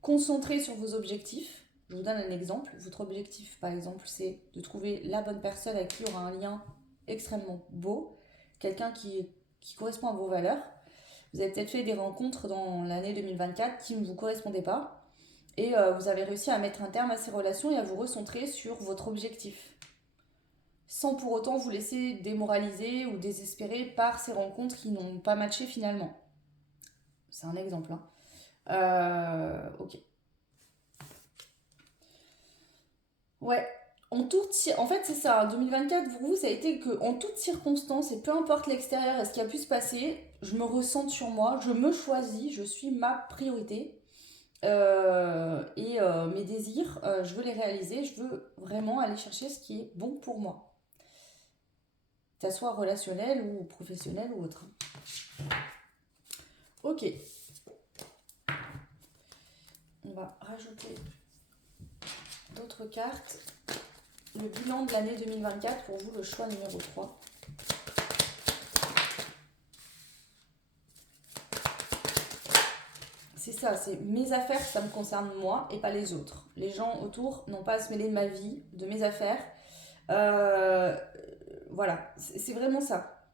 Concentré sur vos objectifs. Je vous donne un exemple. Votre objectif, par exemple, c'est de trouver la bonne personne avec qui il y aura un lien extrêmement beau, quelqu'un qui correspond à vos valeurs. Vous avez peut-être fait des rencontres dans l'année 2024 qui ne vous correspondaient pas. Et vous avez réussi à mettre un terme à ces relations et à vous recentrer sur votre objectif. Sans pour autant vous laisser démoraliser ou désespérer par ces rencontres qui n'ont pas matché finalement. C'est un exemple. Hein. Ok. Ouais. En fait, c'est ça. 2024, pour vous, ça a été que en toutes circonstances, et peu importe l'extérieur et ce qui a pu se passer, je me ressente sur moi, je me choisis, je suis ma priorité. Mes désirs, je veux les réaliser, je veux vraiment aller chercher ce qui est bon pour moi, que ça soit relationnel ou professionnel ou autre. Ok, on va rajouter d'autres cartes. Le bilan de l'année 2024 pour vous, le choix numéro 3. C'est ça, c'est mes affaires, ça me concerne moi et pas les autres. Les gens autour n'ont pas à se mêler de ma vie, de mes affaires. Euh, voilà, c'est vraiment ça.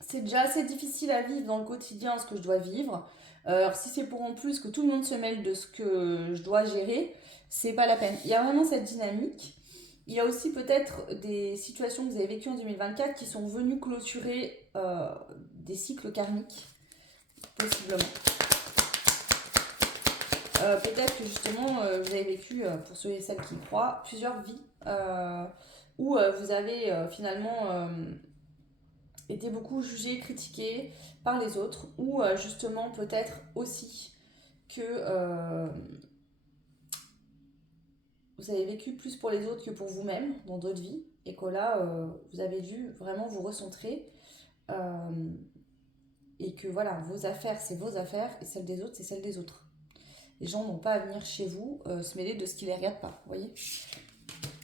C'est déjà assez difficile à vivre dans le quotidien ce que je dois vivre. Alors si c'est pour en plus que tout le monde se mêle de ce que je dois gérer, c'est pas la peine. Il y a vraiment cette dynamique. Il y a aussi peut-être des situations que vous avez vécues en 2024 qui sont venues clôturer des cycles karmiques, possiblement. Peut-être que justement vous avez vécu, pour ceux et celles qui y croient, plusieurs vies où vous avez finalement été beaucoup jugé, critiqué par les autres, ou justement peut-être aussi que vous avez vécu plus pour les autres que pour vous-même dans d'autres vies. et que là, vous avez dû vraiment vous recentrer euh, et que voilà, vos affaires, c'est vos affaires et celles des autres, c'est celles des autres. Les gens n'ont pas à venir chez vous se mêler de ce qui les regarde pas, vous voyez?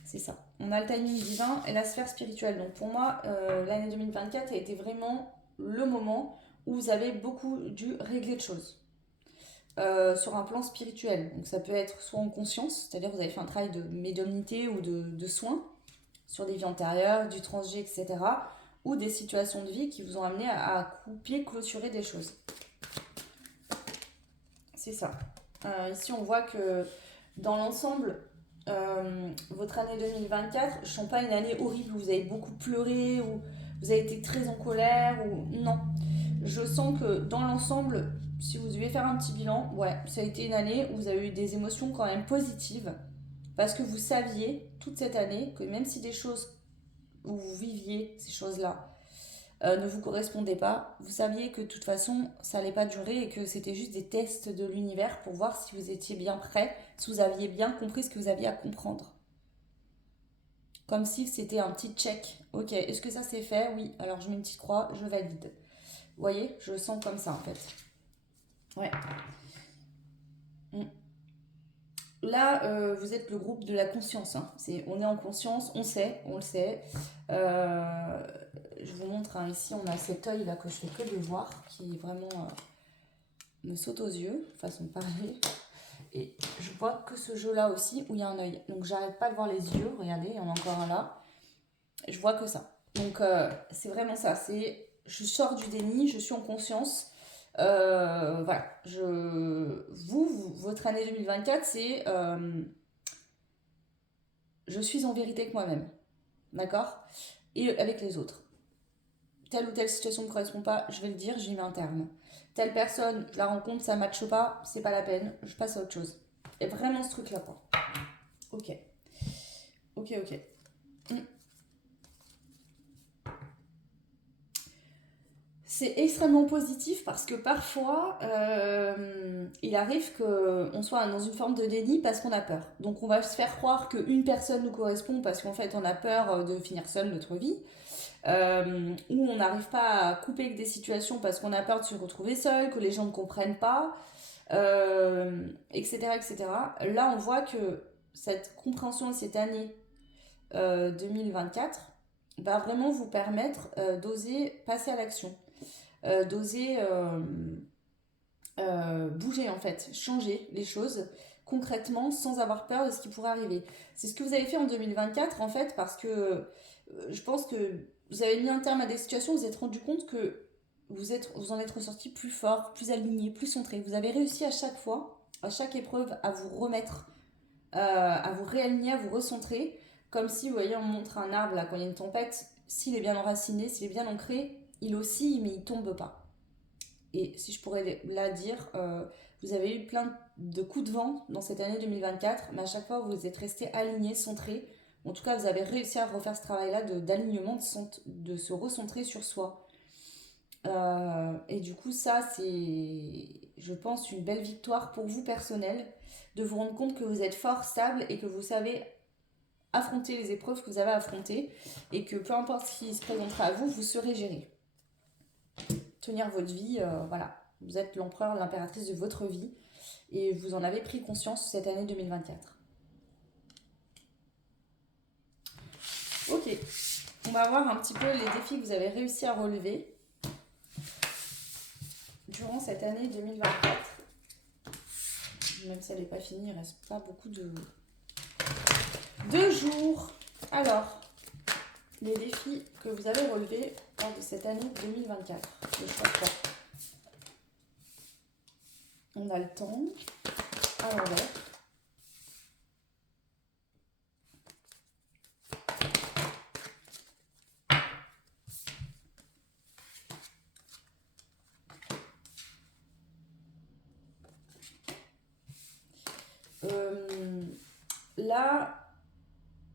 C'est ça. On a le timing divin et la sphère spirituelle. Donc pour moi, l'année 2024 a été vraiment le moment où vous avez beaucoup dû régler de choses. Sur un plan spirituel. Donc ça peut être soit en conscience, c'est-à-dire vous avez fait un travail de médiumnité ou de soins sur des vies antérieures, du transgé, etc. Ou des situations de vie qui vous ont amené à couper, clôturer des choses. C'est ça. Ici, on voit que dans l'ensemble, votre année 2024, je sens pas une année horrible où vous avez beaucoup pleuré, où vous avez été très en colère, ou non. Je sens que dans l'ensemble, si vous devez faire un petit bilan, ouais, ça a été une année où vous avez eu des émotions quand même positives, parce que vous saviez toute cette année que même si des choses où vous viviez ces choses-là ne vous correspondaient pas, vous saviez que de toute façon ça allait pas durer et que c'était juste des tests de l'univers pour voir si vous étiez bien prêt, si vous aviez bien compris ce que vous aviez à comprendre. Comme si c'était un petit check. Ok, est-ce que ça c'est fait? Oui, alors je mets une petite croix, je valide. Vous voyez, je sens comme ça en fait. Ouais. Mm. Là, vous êtes le groupe de la conscience. Hein. On est en conscience, on sait, on le sait. Euh, je vous montre hein, ici, on a cet œil là que je fais que de voir, qui vraiment me saute aux yeux, façon de parler. Et je vois que ce jeu-là aussi où il y a un œil. Donc j'arrête pas de voir les yeux. Regardez, il y en a encore un là. Je vois que ça. Donc c'est vraiment ça. C'est je sors du déni, je suis en conscience. Voilà. Votre année 2024, c'est je suis en vérité avec moi-même. D'accord? Et avec les autres. Telle ou telle situation ne me correspond pas, je vais le dire, j'y mets un terme. Telle personne, je la rencontre, ça ne matche pas, c'est pas la peine, je passe à autre chose. Et vraiment ce truc-là, quoi. Ok. Ok, ok. Hmm. C'est extrêmement positif parce que parfois, il arrive qu'on soit dans une forme de déni parce qu'on a peur. Donc on va se faire croire qu'une personne nous correspond parce qu'en fait on a peur de finir seul notre vie. Ou on n'arrive pas à couper avec des situations parce qu'on a peur de se retrouver seul, que les gens ne comprennent pas, etc., etc. Là on voit que cette compréhension de cette année 2024 va vraiment vous permettre d'oser passer à l'action, d'oser bouger en fait, changer les choses concrètement sans avoir peur de ce qui pourrait arriver. C'est ce que vous avez fait en 2024 en fait parce que je pense que vous avez mis un terme à des situations, vous vous êtes rendu compte que vous en êtes ressorti plus fort, plus aligné, plus centré. Vous avez réussi à chaque fois, à chaque épreuve, à vous remettre, à vous réaligner, à vous recentrer, comme si, vous voyez, on montre un arbre là quand il y a une tempête, s'il est bien enraciné, s'il est bien ancré, il oscille mais il tombe pas. Et si je pourrais la dire, vous avez eu plein de coups de vent dans cette année 2024, mais à chaque fois vous êtes resté aligné, centré. En tout cas, vous avez réussi à refaire ce travail-là d'alignement, de se recentrer sur soi. Et du coup, ça, c'est, je pense, une belle victoire pour vous personnel, de vous rendre compte que vous êtes fort, stable et que vous savez affronter les épreuves que vous avez affrontées et que peu importe ce qui se présentera à vous, vous serez géré. Tenir votre vie, voilà. Vous êtes l'empereur, l'impératrice de votre vie et vous en avez pris conscience cette année 2024. Ok, on va voir un petit peu les défis que vous avez réussi à relever durant cette année 2024. Même si elle n'est pas finie, il ne reste pas beaucoup de jours. Alors, les défis que vous avez relevés lors de cette année 2024. Le choix de quoi? On a le temps à l'envers. Là,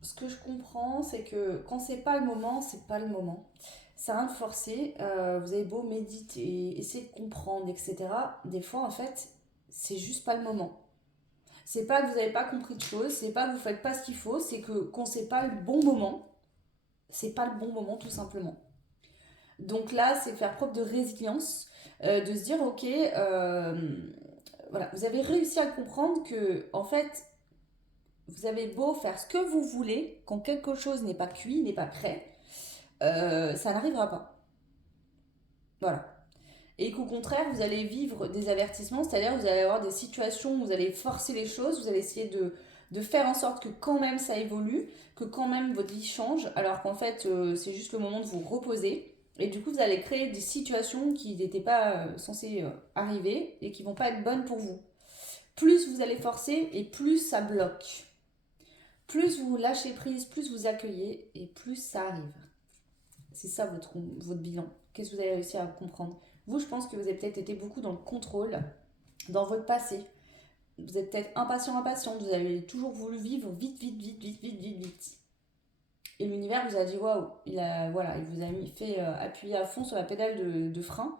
ce que je comprends, c'est que quand c'est pas le moment, c'est pas le moment. Ça rien de forcer. Vous avez beau méditer, essayer de comprendre, etc. Des fois, en fait, c'est juste pas le moment. C'est pas que vous n'avez pas compris de choses, c'est pas que vous faites pas ce qu'il faut, c'est que quand c'est pas le bon moment, c'est pas le bon moment tout simplement. Donc là, c'est faire preuve de résilience, de se dire, ok, voilà, vous avez réussi à comprendre que, en fait, vous avez beau faire ce que vous voulez, quand quelque chose n'est pas cuit, n'est pas prêt, ça n'arrivera pas. Voilà. Et qu'au contraire, vous allez vivre des avertissements, c'est-à-dire vous allez avoir des situations où vous allez forcer les choses, vous allez essayer de faire en sorte que quand même ça évolue, que quand même votre vie change, alors qu'en fait c'est juste le moment de vous reposer. Et du coup, vous allez créer des situations qui n'étaient pas censées arriver et qui vont pas être bonnes pour vous. Plus vous allez forcer et plus ça bloque. Plus vous lâchez prise, plus vous accueillez et plus ça arrive. C'est ça votre bilan. Qu'est-ce que vous avez réussi à comprendre? Vous, je pense que vous avez peut-être été beaucoup dans le contrôle, dans votre passé. Vous êtes peut-être impatiente, vous avez toujours voulu vivre vite, vite, vite, vite, vite, vite, vite. Et l'univers vous a dit waouh, voilà, il vous a fait appuyer à fond sur la pédale de frein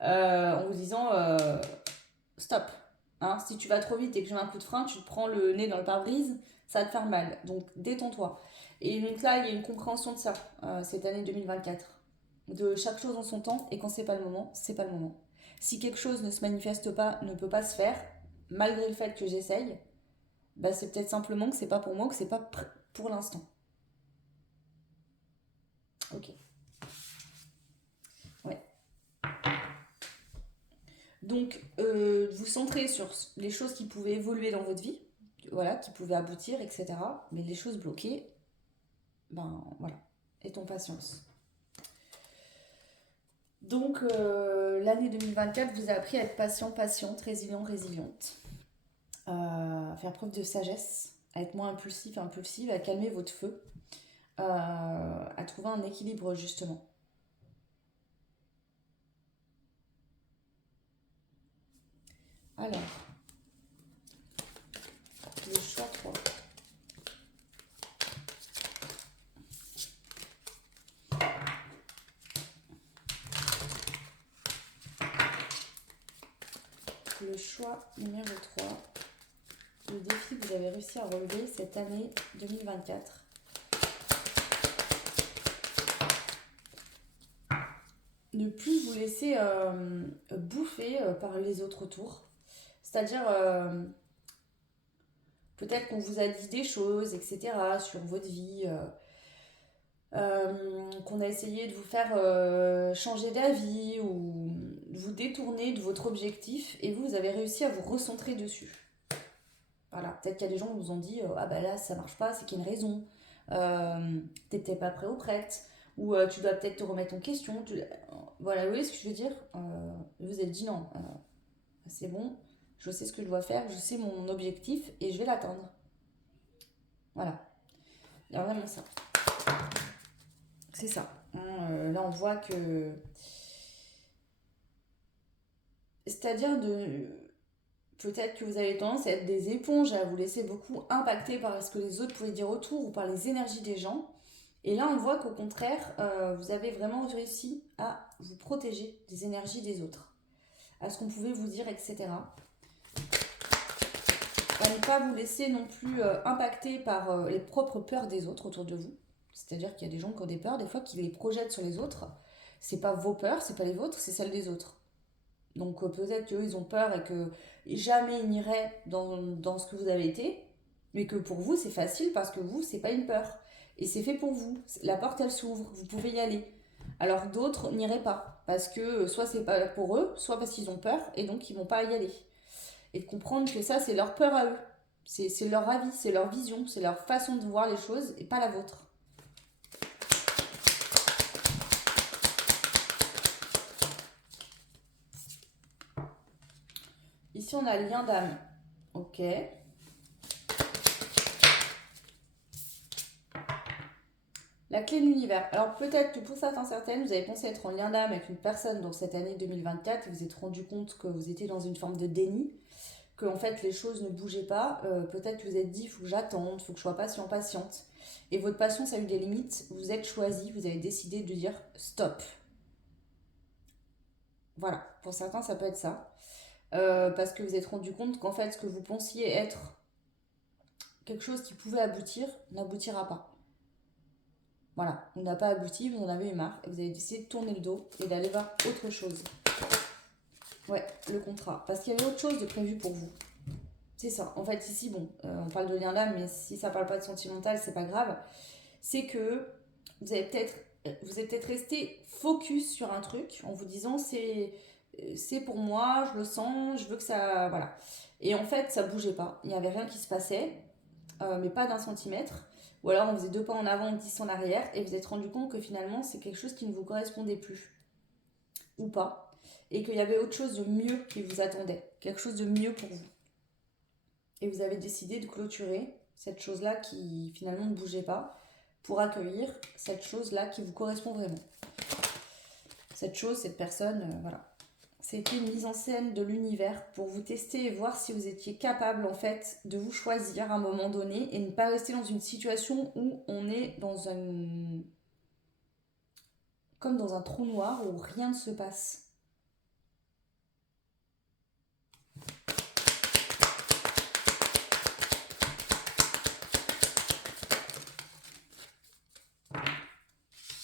en vous disant stop. Hein, si tu vas trop vite et que j'ai un coup de frein, tu te prends le nez dans le pare-brise, ça va te faire mal. Donc détends-toi. Et donc là, il y a une compréhension de ça cette année 2024. De chaque chose en son temps, et quand c'est pas le moment, c'est pas le moment. Si quelque chose ne se manifeste pas, ne peut pas se faire, malgré le fait que j'essaye, bah c'est peut-être simplement que c'est pas pour moi, que c'est pas pour l'instant. Ok. Ouais. Donc, vous centrez sur les choses qui pouvaient évoluer dans votre vie, voilà, qui pouvaient aboutir, etc. Mais les choses bloquées, ben voilà, et ton patience. Donc, l'année 2024 vous a appris à être patient, patiente, résilient, résiliente, à faire preuve de sagesse, à être moins impulsif, impulsive, à calmer votre feu, à trouver un équilibre justement. Alors, le choix 3. Le choix numéro 3. Le défi que vous avez réussi à relever cette année 2024. Ne plus vous laisser bouffer par les autres autour. C'est-à-dire, peut-être qu'on vous a dit des choses, etc., sur votre vie, qu'on a essayé de vous faire changer d'avis ou de vous détourner de votre objectif et vous avez réussi à vous recentrer dessus. Voilà, peut-être qu'il y a des gens qui vous ont dit ah bah là ça marche pas, c'est qu'il y a une raison, t'es peut-être pas prêt ou prête, ou tu dois peut-être te remettre en question. Voilà, vous voyez ce que je veux dire. Vous êtes dit non, c'est bon, je sais ce que je dois faire, je sais mon objectif et je vais l'atteindre. Voilà, il y a vraiment ça. C'est ça. Là, on voit que. C'est-à-dire de. Peut-être que vous avez tendance à être des éponges, à vous laisser beaucoup impacter par ce que les autres pouvaient dire autour ou par les énergies des gens. Et là, on voit qu'au contraire, vous avez vraiment réussi à vous protéger des énergies des autres, à ce qu'on pouvait vous dire, etc. À ne pas vous laisser non plus impacter par les propres peurs des autres autour de vous. C'est-à-dire qu'il y a des gens qui ont des peurs, des fois, qui les projettent sur les autres. C'est pas vos peurs, c'est pas les vôtres, c'est celles des autres. Donc peut-être qu'eux, ils ont peur et que jamais ils n'iraient dans ce que vous avez été, mais que pour vous, c'est facile parce que vous, c'est pas une peur. Et c'est fait pour vous. La porte, elle s'ouvre, vous pouvez y aller. Alors d'autres n'iraient pas, parce que soit c'est pas pour eux, soit parce qu'ils ont peur et donc ils vont pas y aller. Et de comprendre que ça, c'est leur peur à eux. C'est leur avis, c'est leur vision, c'est leur façon de voir les choses et pas la vôtre. Ici, on a le lien d'âme. Ok. La clé de l'univers. Alors peut-être que pour certains, certaines, vous avez pensé être en lien d'âme avec une personne dans cette année 2024 et vous vous êtes rendu compte que vous étiez dans une forme de déni, que en fait les choses ne bougeaient pas. Peut-être que vous vous êtes dit, il faut que j'attende, il faut que je sois patient, patiente. Et votre patience a eu des limites. Vous êtes choisi, vous avez décidé de dire stop. Voilà, pour certains, ça peut être ça. Parce que vous êtes rendu compte qu'en fait, ce que vous pensiez être quelque chose qui pouvait aboutir n'aboutira pas. Voilà, on n'a pas abouti, vous en avez eu marre et vous avez décidé de tourner le dos et d'aller voir autre chose. Ouais, le contrat. Parce qu'il y avait autre chose de prévu pour vous. C'est ça. En fait, ici, bon, on parle de lien d'âme, mais si ça parle pas de sentimental, c'est pas grave. C'est que vous avez peut-être vous êtes peut-être resté focus sur un truc en vous disant c'est pour moi, je le sens, je veux que ça voilà. Et en fait, ça bougeait pas. Il n'y avait rien qui se passait, mais pas d'un centimètre. Ou alors on faisait 2 pas en avant, 10 en arrière, et vous vous êtes rendu compte que finalement c'est quelque chose qui ne vous correspondait plus, ou pas, et qu'il y avait autre chose de mieux qui vous attendait, quelque chose de mieux pour vous. Et vous avez décidé de clôturer cette chose-là qui finalement ne bougeait pas pour accueillir cette chose-là qui vous correspond vraiment. Cette chose, cette personne, voilà. C'était une mise en scène de l'univers pour vous tester et voir si vous étiez capable en fait de vous choisir à un moment donné et ne pas rester dans une situation où on est dans un comme dans un trou noir où rien ne se passe.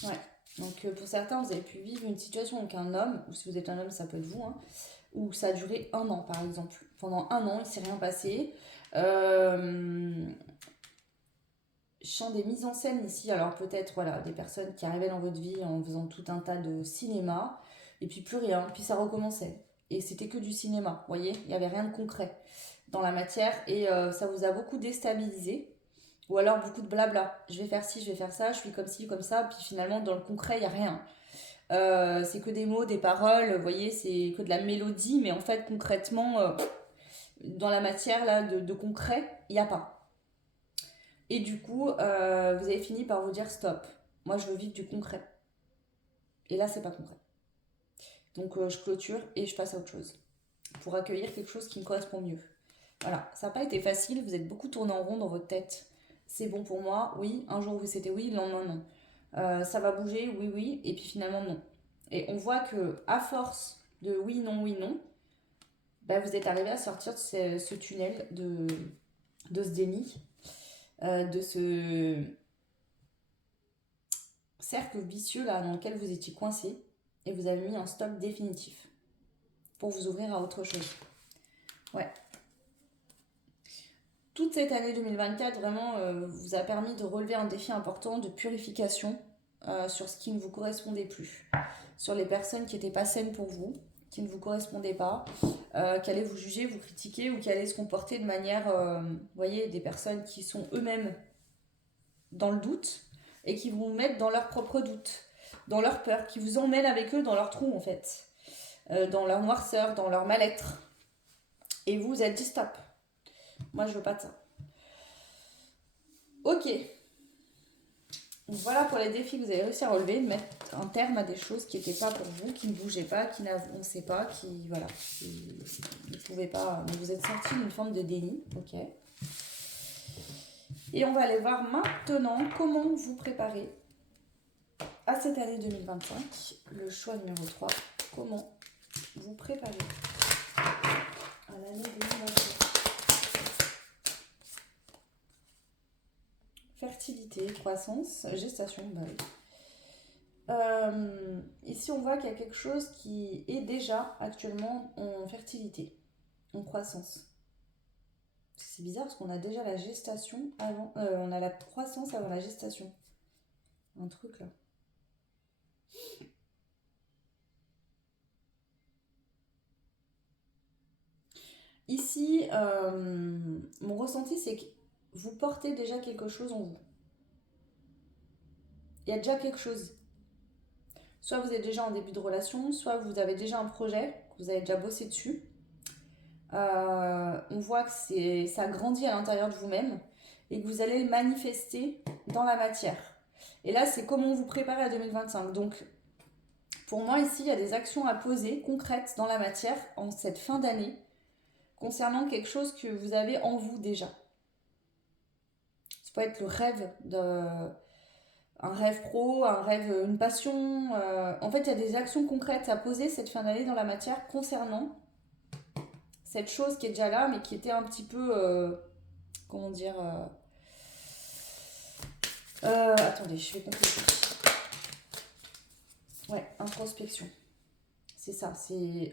Ouais. Donc pour certains, vous avez pu vivre une situation avec un homme, ou si vous êtes un homme, ça peut être vous, hein, où ça a duré 1 an par exemple. Pendant 1 an, il ne s'est rien passé. Je sens des mises en scène ici, alors peut-être voilà, des personnes qui arrivaient dans votre vie en faisant tout un tas de cinéma, et puis plus rien, puis ça recommençait. Et c'était que du cinéma, vous voyez, il n'y avait rien de concret dans la matière, et ça vous a beaucoup déstabilisé. Ou alors beaucoup de blabla. Je vais faire ci, je vais faire ça, je suis comme ci, comme ça, puis finalement dans le concret, il n'y a rien. C'est que des mots, des paroles, vous voyez, c'est que de la mélodie, mais en fait concrètement, dans la matière là, de concret, il n'y a pas. Et du coup, vous avez fini par vous dire stop. Moi, je veux vivre du concret. Et là, c'est pas concret. Donc, je clôture et je passe à autre chose. Pour accueillir quelque chose qui me correspond mieux. Voilà, ça n'a pas été facile. Vous êtes beaucoup tourné en rond dans votre tête. C'est bon pour moi, oui. Un jour, c'était oui, le lendemain, non. Ça va bouger, oui, oui. Et puis finalement, non. Et on voit que à force de oui, non, bah, vous êtes arrivé à sortir de ce tunnel, de ce déni, de ce cercle vicieux là dans lequel vous étiez coincé et vous avez mis un stop définitif pour vous ouvrir à autre chose. Ouais. Toute cette année 2024 vraiment vous a permis de relever un défi important de purification sur ce qui ne vous correspondait plus, sur les personnes qui n'étaient pas saines pour vous, qui ne vous correspondaient pas, qui allaient vous juger, vous critiquer ou qui allaient se comporter de manière, vous voyez, des personnes qui sont eux-mêmes dans le doute et qui vont vous mettre dans leur propre doute, dans leur peur, qui vous emmènent avec eux dans leur trou en fait, dans leur noirceur, dans leur mal-être. Et vous, vous êtes dit stop. Moi, je veux pas de ça. Ok. Voilà pour les défis que vous avez réussi à relever, de mettre un terme à des choses qui n'étaient pas pour vous, qui ne bougeaient pas, qui n'avançaient pas, qui voilà, qui ne pouvaient pas. Mais vous êtes sorti d'une forme de déni. Ok. Et on va aller voir maintenant comment vous préparer à cette année 2025, le choix numéro 3, comment vous préparer à l'année 2025. Fertilité, croissance, gestation, bah oui. Ici, on voit qu'il y a quelque chose qui est déjà actuellement en fertilité, en croissance. C'est bizarre parce qu'on a déjà la gestation avant, on a la croissance avant la gestation. Un truc là. Ici, mon ressenti, c'est que vous portez déjà quelque chose en vous. Il y a déjà quelque chose. Soit vous êtes déjà en début de relation, soit vous avez déjà un projet, que vous avez déjà bossé dessus. On voit que ça grandit à l'intérieur de vous-même et que vous allez le manifester dans la matière. Et là, c'est comment vous préparez à 2025. Donc, pour moi, ici, il y a des actions à poser concrètes dans la matière en cette fin d'année concernant quelque chose que vous avez en vous déjà. Ça peut être le rêve un rêve pro, un rêve, une passion. En fait, il y a des actions concrètes à poser cette fin d'année dans la matière concernant cette chose qui est déjà là, mais qui était un petit peu, comment dire, Attendez, je vais compléter. Ouais, introspection. C'est ça.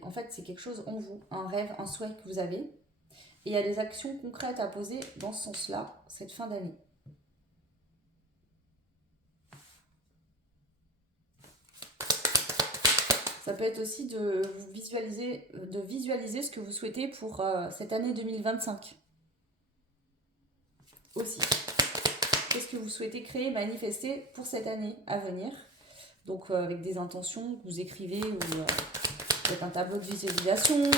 En fait, c'est quelque chose en vous, un rêve, un souhait que vous avez. Et il y a des actions concrètes à poser dans ce sens-là, cette fin d'année. Ça peut être aussi de visualiser ce que vous souhaitez pour cette année 2025. Aussi. Qu'est-ce que vous souhaitez créer, manifester pour cette année à venir. Donc avec des intentions que vous écrivez ou peut-être un tableau de visualisation.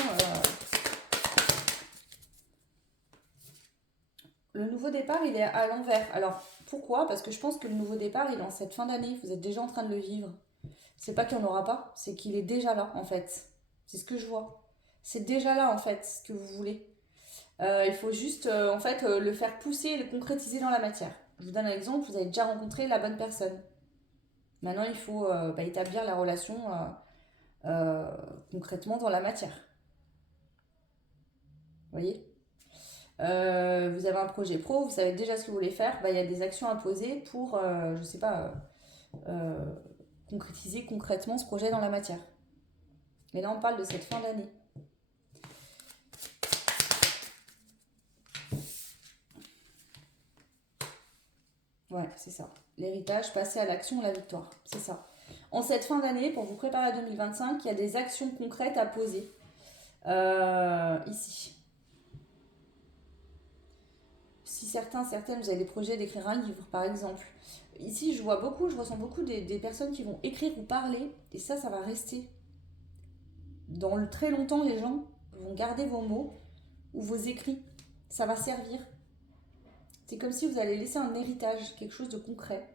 Le nouveau départ, il est à l'envers. Alors pourquoi? Parce que je pense que le nouveau départ, il est en cette fin d'année. Vous êtes déjà en train de le vivre. C'est pas qu'il n'y en aura pas, c'est qu'il est déjà là en fait. C'est ce que je vois. C'est déjà là en fait ce que vous voulez. Il faut juste en fait le faire pousser et le concrétiser dans la matière. Je vous donne un exemple, vous avez déjà rencontré la bonne personne. Maintenant, il faut établir la relation concrètement dans la matière. Vous voyez? Vous avez un projet pro, vous savez déjà ce que vous voulez faire, il y a des actions à poser pour, je sais pas, concrétiser concrètement ce projet dans la matière. Mais là, on parle de cette fin d'année. Ouais, c'est ça. L'héritage, passer à l'action, la victoire. C'est ça. En cette fin d'année, pour vous préparer à 2025, il y a des actions concrètes à poser. Ici. Si certaines, vous avez des projets d'écrire un livre, par exemple. Ici, je ressens beaucoup des personnes qui vont écrire ou parler, et ça va rester. Très longtemps, les gens vont garder vos mots ou vos écrits. Ça va servir. C'est comme si vous allez laisser un héritage, quelque chose de concret.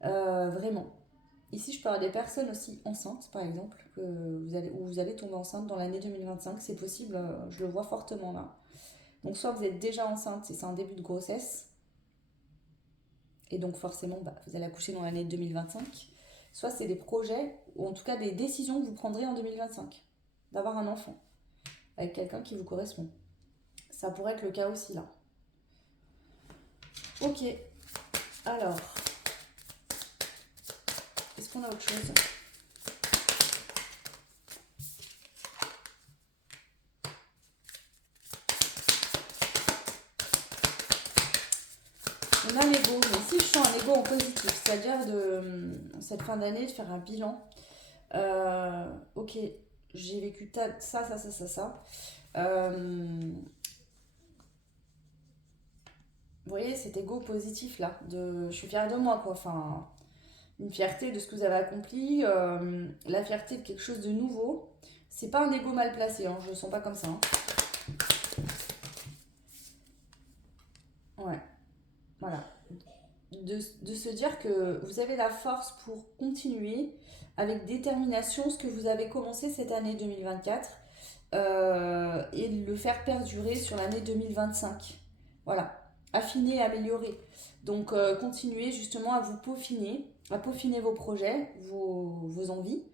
Vraiment. Ici, je parle des personnes aussi enceintes, par exemple, où vous allez tomber enceinte dans l'année 2025. C'est possible, je le vois fortement là. Donc, soit vous êtes déjà enceinte et c'est un début de grossesse, et donc forcément, vous allez accoucher dans l'année 2025. Soit c'est des projets, ou en tout cas des décisions que vous prendrez en 2025, d'avoir un enfant avec quelqu'un qui vous correspond. Ça pourrait être le cas aussi là. Ok, alors, est-ce qu'on a autre chose? On a l'ego, mais si je sens un ego en positif, c'est-à-dire cette fin d'année de faire un bilan. Ok, j'ai vécu ça. Vous voyez cet ego positif là, je suis fière de moi quoi, enfin une fierté de ce que vous avez accompli, la fierté de quelque chose de nouveau. C'est pas un ego mal placé, hein, je le sens pas comme ça. Hein. Ouais, voilà. De se dire que vous avez la force pour continuer avec détermination ce que vous avez commencé cette année 2024 et le faire perdurer sur l'année 2025. Voilà, affiner, améliorer. Donc continuez justement à vous peaufiner, à peaufiner vos projets, vos envies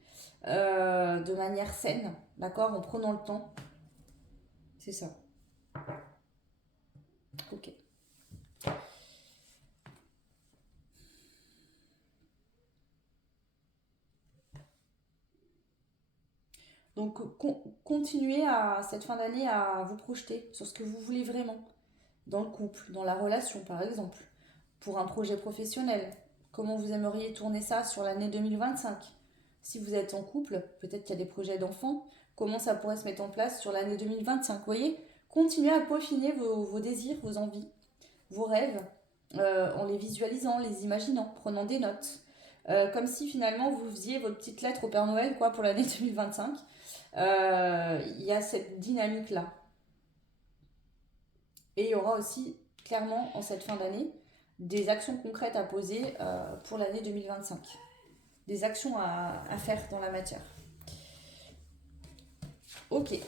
de manière saine, d'accord, en prenant le temps. C'est ça. Ok. Donc continuez à cette fin d'année à vous projeter sur ce que vous voulez vraiment dans le couple, dans la relation par exemple, pour un projet professionnel. Comment vous aimeriez tourner ça sur l'année 2025? Si vous êtes en couple, peut-être qu'il y a des projets d'enfants, comment ça pourrait se mettre en place sur l'année 2025? Vous voyez, continuez à peaufiner vos désirs, vos envies, vos rêves, en les visualisant, les imaginant, prenant des notes. Comme si finalement vous faisiez votre petite lettre au Père Noël quoi, pour l'année 2025. Il y a cette dynamique-là. Et il y aura aussi, clairement, en cette fin d'année, des actions concrètes à poser pour l'année 2025. Des actions à faire dans la matière. Ok.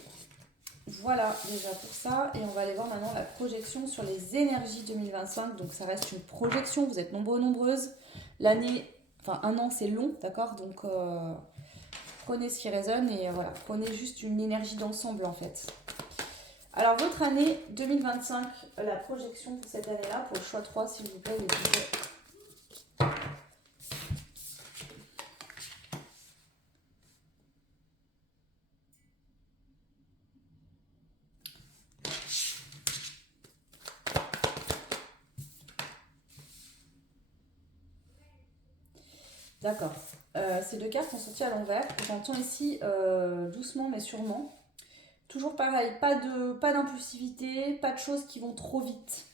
Voilà déjà pour ça. Et on va aller voir maintenant la projection sur les énergies 2025. Donc ça reste une projection, vous êtes nombreux, nombreuses. L'année, enfin un an c'est long, d'accord? Donc prenez ce qui résonne et voilà, prenez juste une énergie d'ensemble en fait. Alors votre année 2025, la projection pour cette année-là, pour le choix 3 s'il vous plaît, les budgets. D'accord. Ces deux cartes sont sorties à l'envers. J'entends ici doucement mais sûrement. Toujours pareil, pas d'impulsivité, pas de choses qui vont trop vite.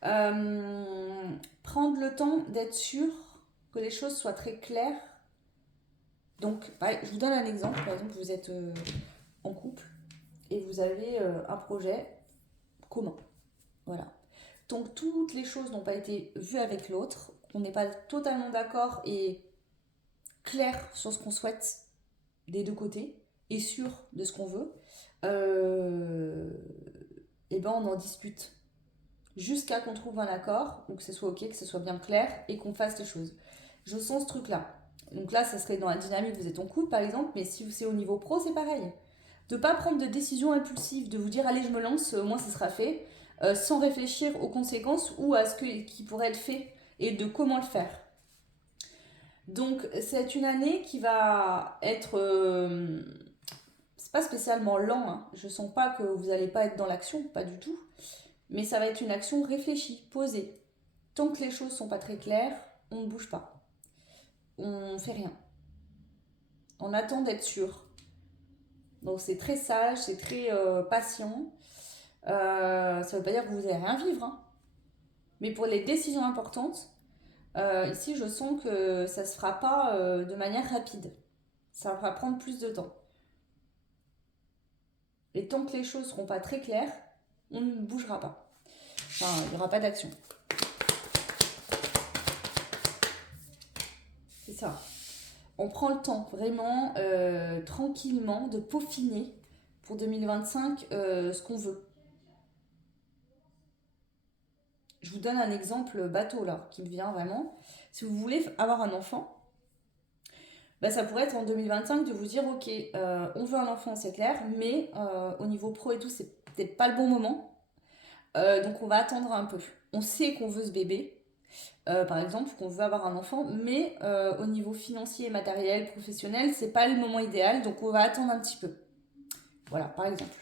Prendre le temps d'être sûr que les choses soient très claires. Donc, pareil, je vous donne un exemple. Par exemple, vous êtes en couple et vous avez un projet commun. Voilà. Donc, toutes les choses n'ont pas été vues avec l'autre. On n'est pas totalement d'accord et clair sur ce qu'on souhaite des deux côtés et sûr de ce qu'on veut. Et ben on en discute jusqu'à qu'on trouve un accord ou que ce soit ok, que ce soit bien clair et qu'on fasse les choses. Je sens ce truc là. Donc là, ça serait dans la dynamique, vous êtes en couple par exemple, mais si c'est au niveau pro, c'est pareil. De ne pas prendre de décisions impulsives, de vous dire allez, je me lance, moi ça sera fait, sans réfléchir aux conséquences ou à qui pourrait être fait et de comment le faire. Donc c'est une année qui va être c'est pas spécialement lent, hein. Je sens pas que vous allez pas être dans l'action, pas du tout. Mais ça va être une action réfléchie, posée. Tant que les choses sont pas très claires, on ne bouge pas. On fait rien. On attend d'être sûr. Donc c'est très sage, c'est très patient. Ça veut pas dire que vous allez rien vivre, hein. Mais pour les décisions importantes, ici je sens que ça se fera pas de manière rapide. Ça va prendre plus de temps. Et tant que les choses seront pas très claires, on ne bougera pas. Enfin, il n'y aura pas d'action. C'est ça. On prend le temps vraiment tranquillement de peaufiner pour 2025 ce qu'on veut. Je vous donne un exemple bateau là qui me vient vraiment. Si vous voulez avoir un enfant, bah, ça pourrait être en 2025 de vous dire ok, on veut un enfant, c'est clair, mais au niveau pro et tout, c'est peut-être pas le bon moment. Donc on va attendre un peu. On sait qu'on veut ce bébé, par exemple, qu'on veut avoir un enfant, mais au niveau financier, matériel, professionnel, c'est pas le moment idéal, donc on va attendre un petit peu. Voilà, par exemple.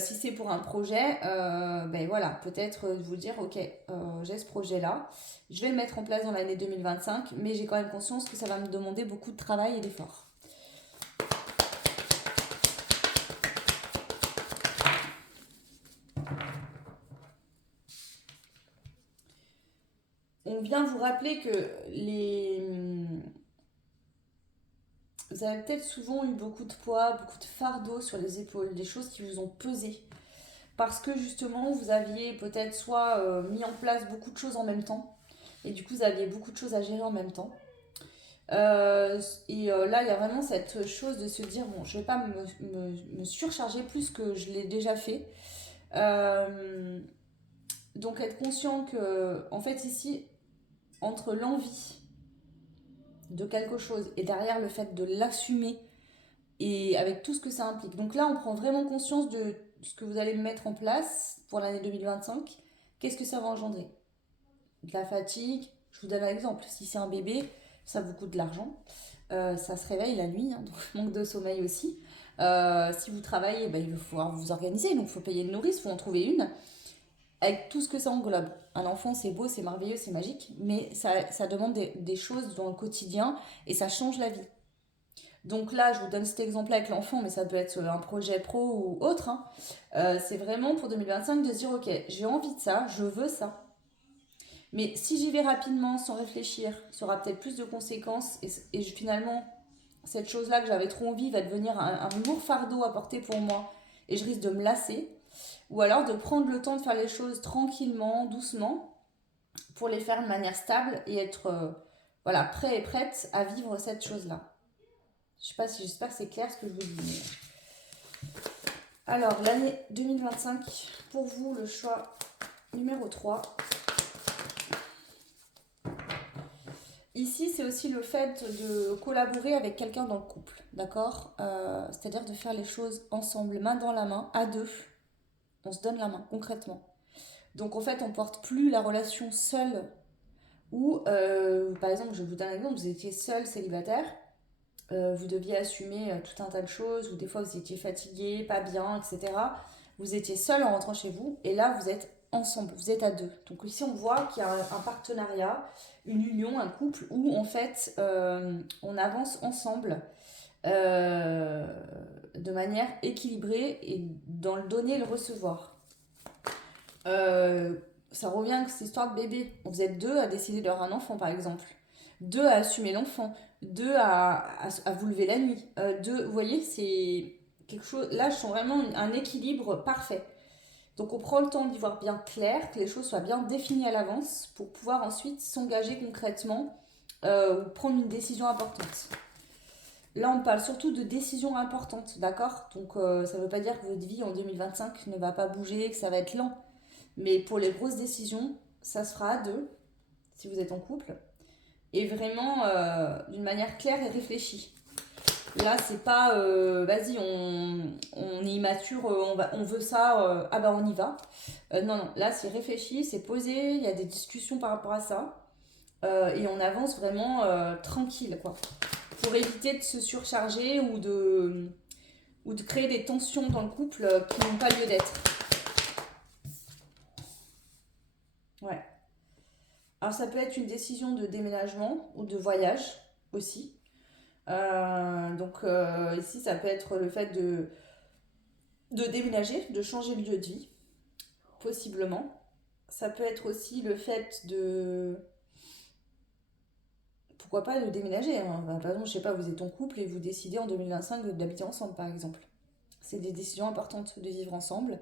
Si c'est pour un projet, ben voilà, peut-être vous dire, ok, j'ai ce projet-là, je vais le mettre en place dans l'année 2025, mais j'ai quand même conscience que ça va me demander beaucoup de travail et d'efforts. On vient vous rappeler que vous avez peut-être souvent eu beaucoup de poids, beaucoup de fardeau sur les épaules, des choses qui vous ont pesé. Parce que justement, vous aviez peut-être soit mis en place beaucoup de choses en même temps, et du coup, vous aviez beaucoup de choses à gérer en même temps. Là, il y a vraiment cette chose de se dire, bon, je ne vais pas me surcharger plus que je l'ai déjà fait. Donc, être conscient que, en fait, ici, entre l'envie de quelque chose et derrière le fait de l'assumer et avec tout ce que ça implique. Donc là, on prend vraiment conscience de ce que vous allez mettre en place pour l'année 2025. Qu'est-ce que ça va engendrer? De la fatigue. Je vous donne un exemple. Si c'est un bébé, ça vous coûte de l'argent. Ça se réveille la nuit, hein, donc manque de sommeil aussi. Si vous travaillez, ben, il va falloir vous organiser. Donc il faut payer une nourrice, il faut en trouver une. Avec tout ce que ça englobe. Un enfant, c'est beau, c'est merveilleux, c'est magique, mais ça demande des choses dans le quotidien et ça change la vie. Donc là, je vous donne cet exemple avec l'enfant, mais ça peut être un projet pro ou autre, hein. C'est vraiment pour 2025 de se dire, ok, j'ai envie de ça, je veux ça. Mais si j'y vais rapidement, sans réfléchir, ça aura peut-être plus de conséquences. Et finalement, cette chose-là que j'avais trop envie va devenir un lourd fardeau à porter pour moi. Et je risque de me lasser. Ou alors de prendre le temps de faire les choses tranquillement, doucement, pour les faire de manière stable et être voilà, prêt et prête à vivre cette chose-là. Je sais pas si j'espère que c'est clair ce que je vous dis. Alors, l'année 2025, pour vous, le choix numéro 3. Ici, c'est aussi le fait de collaborer avec quelqu'un dans le couple, d'accord, c'est-à-dire de faire les choses ensemble, main dans la main, à deux. On se donne la main, concrètement. Donc, en fait, on porte plus la relation seule ou, par exemple, je vous donne un exemple, vous étiez seul, célibataire, vous deviez assumer tout un tas de choses, ou des fois vous étiez fatigué, pas bien, etc. Vous étiez seul en rentrant chez vous, et là vous êtes ensemble, vous êtes à deux. Donc ici, on voit qu'il y a un partenariat, une union, un couple où en fait, on avance ensemble euh, de manière équilibrée et dans le donner et le recevoir. Euh, Ça revient à cette histoire de bébé. Vous êtes deux à décider d'avoir un enfant, par exemple. Deux à assumer l'enfant. Deux à vous lever la nuit. Deux, vous voyez, c'est quelque chose. Là, je sens vraiment un équilibre parfait. Donc, on prend le temps d'y voir bien clair, que les choses soient bien définies à l'avance pour pouvoir ensuite s'engager concrètement ou prendre une décision importante. Là, on parle surtout de décisions importantes, d'accord? Donc, ça ne veut pas dire que votre vie en 2025 ne va pas bouger, que ça va être lent. Mais pour les grosses décisions, ça se fera à deux, si vous êtes en couple, et vraiment d'une manière claire et réfléchie. Là, c'est pas vas-y, on est immature, on veut ça, ah bah on y va. Non, non, là c'est réfléchi, c'est posé, il y a des discussions par rapport à ça, et on avance vraiment tranquille, quoi. Pour éviter de se surcharger ou de créer des tensions dans le couple qui n'ont pas lieu d'être. Ouais. Alors ça peut être une décision de déménagement ou de voyage aussi. Ici, ça peut être le fait de déménager, de changer de lieu de vie, possiblement. Ça peut être aussi le fait de... Pourquoi pas de déménager, hein. Par exemple, je sais pas, vous êtes en couple et vous décidez en 2025 d'habiter ensemble, par exemple. C'est des décisions importantes de vivre ensemble.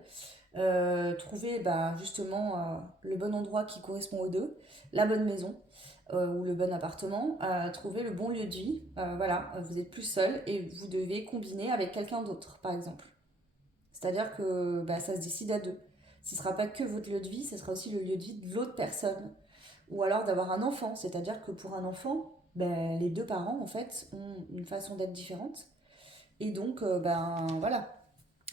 Trouver justement le bon endroit qui correspond aux deux, la bonne maison ou le bon appartement, trouver le bon lieu de vie. Voilà, vous êtes plus seul et vous devez combiner avec quelqu'un d'autre, par exemple. C'est-à-dire que ça se décide à deux. Ce ne sera pas que votre lieu de vie, ce sera aussi le lieu de vie de l'autre personne. Ou alors d'avoir un enfant, c'est-à-dire que pour un enfant, les deux parents en fait ont une façon d'être différente. Et donc, voilà,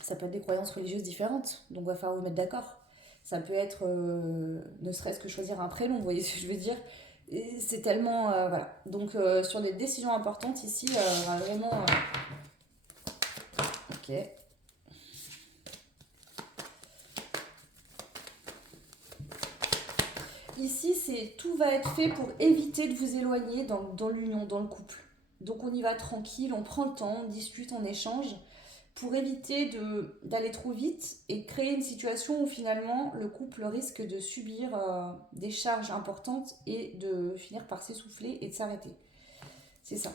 ça peut être des croyances religieuses différentes, donc il va falloir vous mettre d'accord. Ça peut être ne serait-ce que choisir un prénom, vous voyez ce que je veux dire. Et c'est tellement... voilà. Donc sur des décisions importantes ici, vraiment... ok. Ici, c'est tout va être fait pour éviter de vous éloigner dans l'union, dans le couple. Donc on y va tranquille, on prend le temps, on discute, on échange, pour éviter d'aller trop vite et créer une situation où finalement le couple risque de subir des charges importantes et de finir par s'essouffler et de s'arrêter. C'est ça.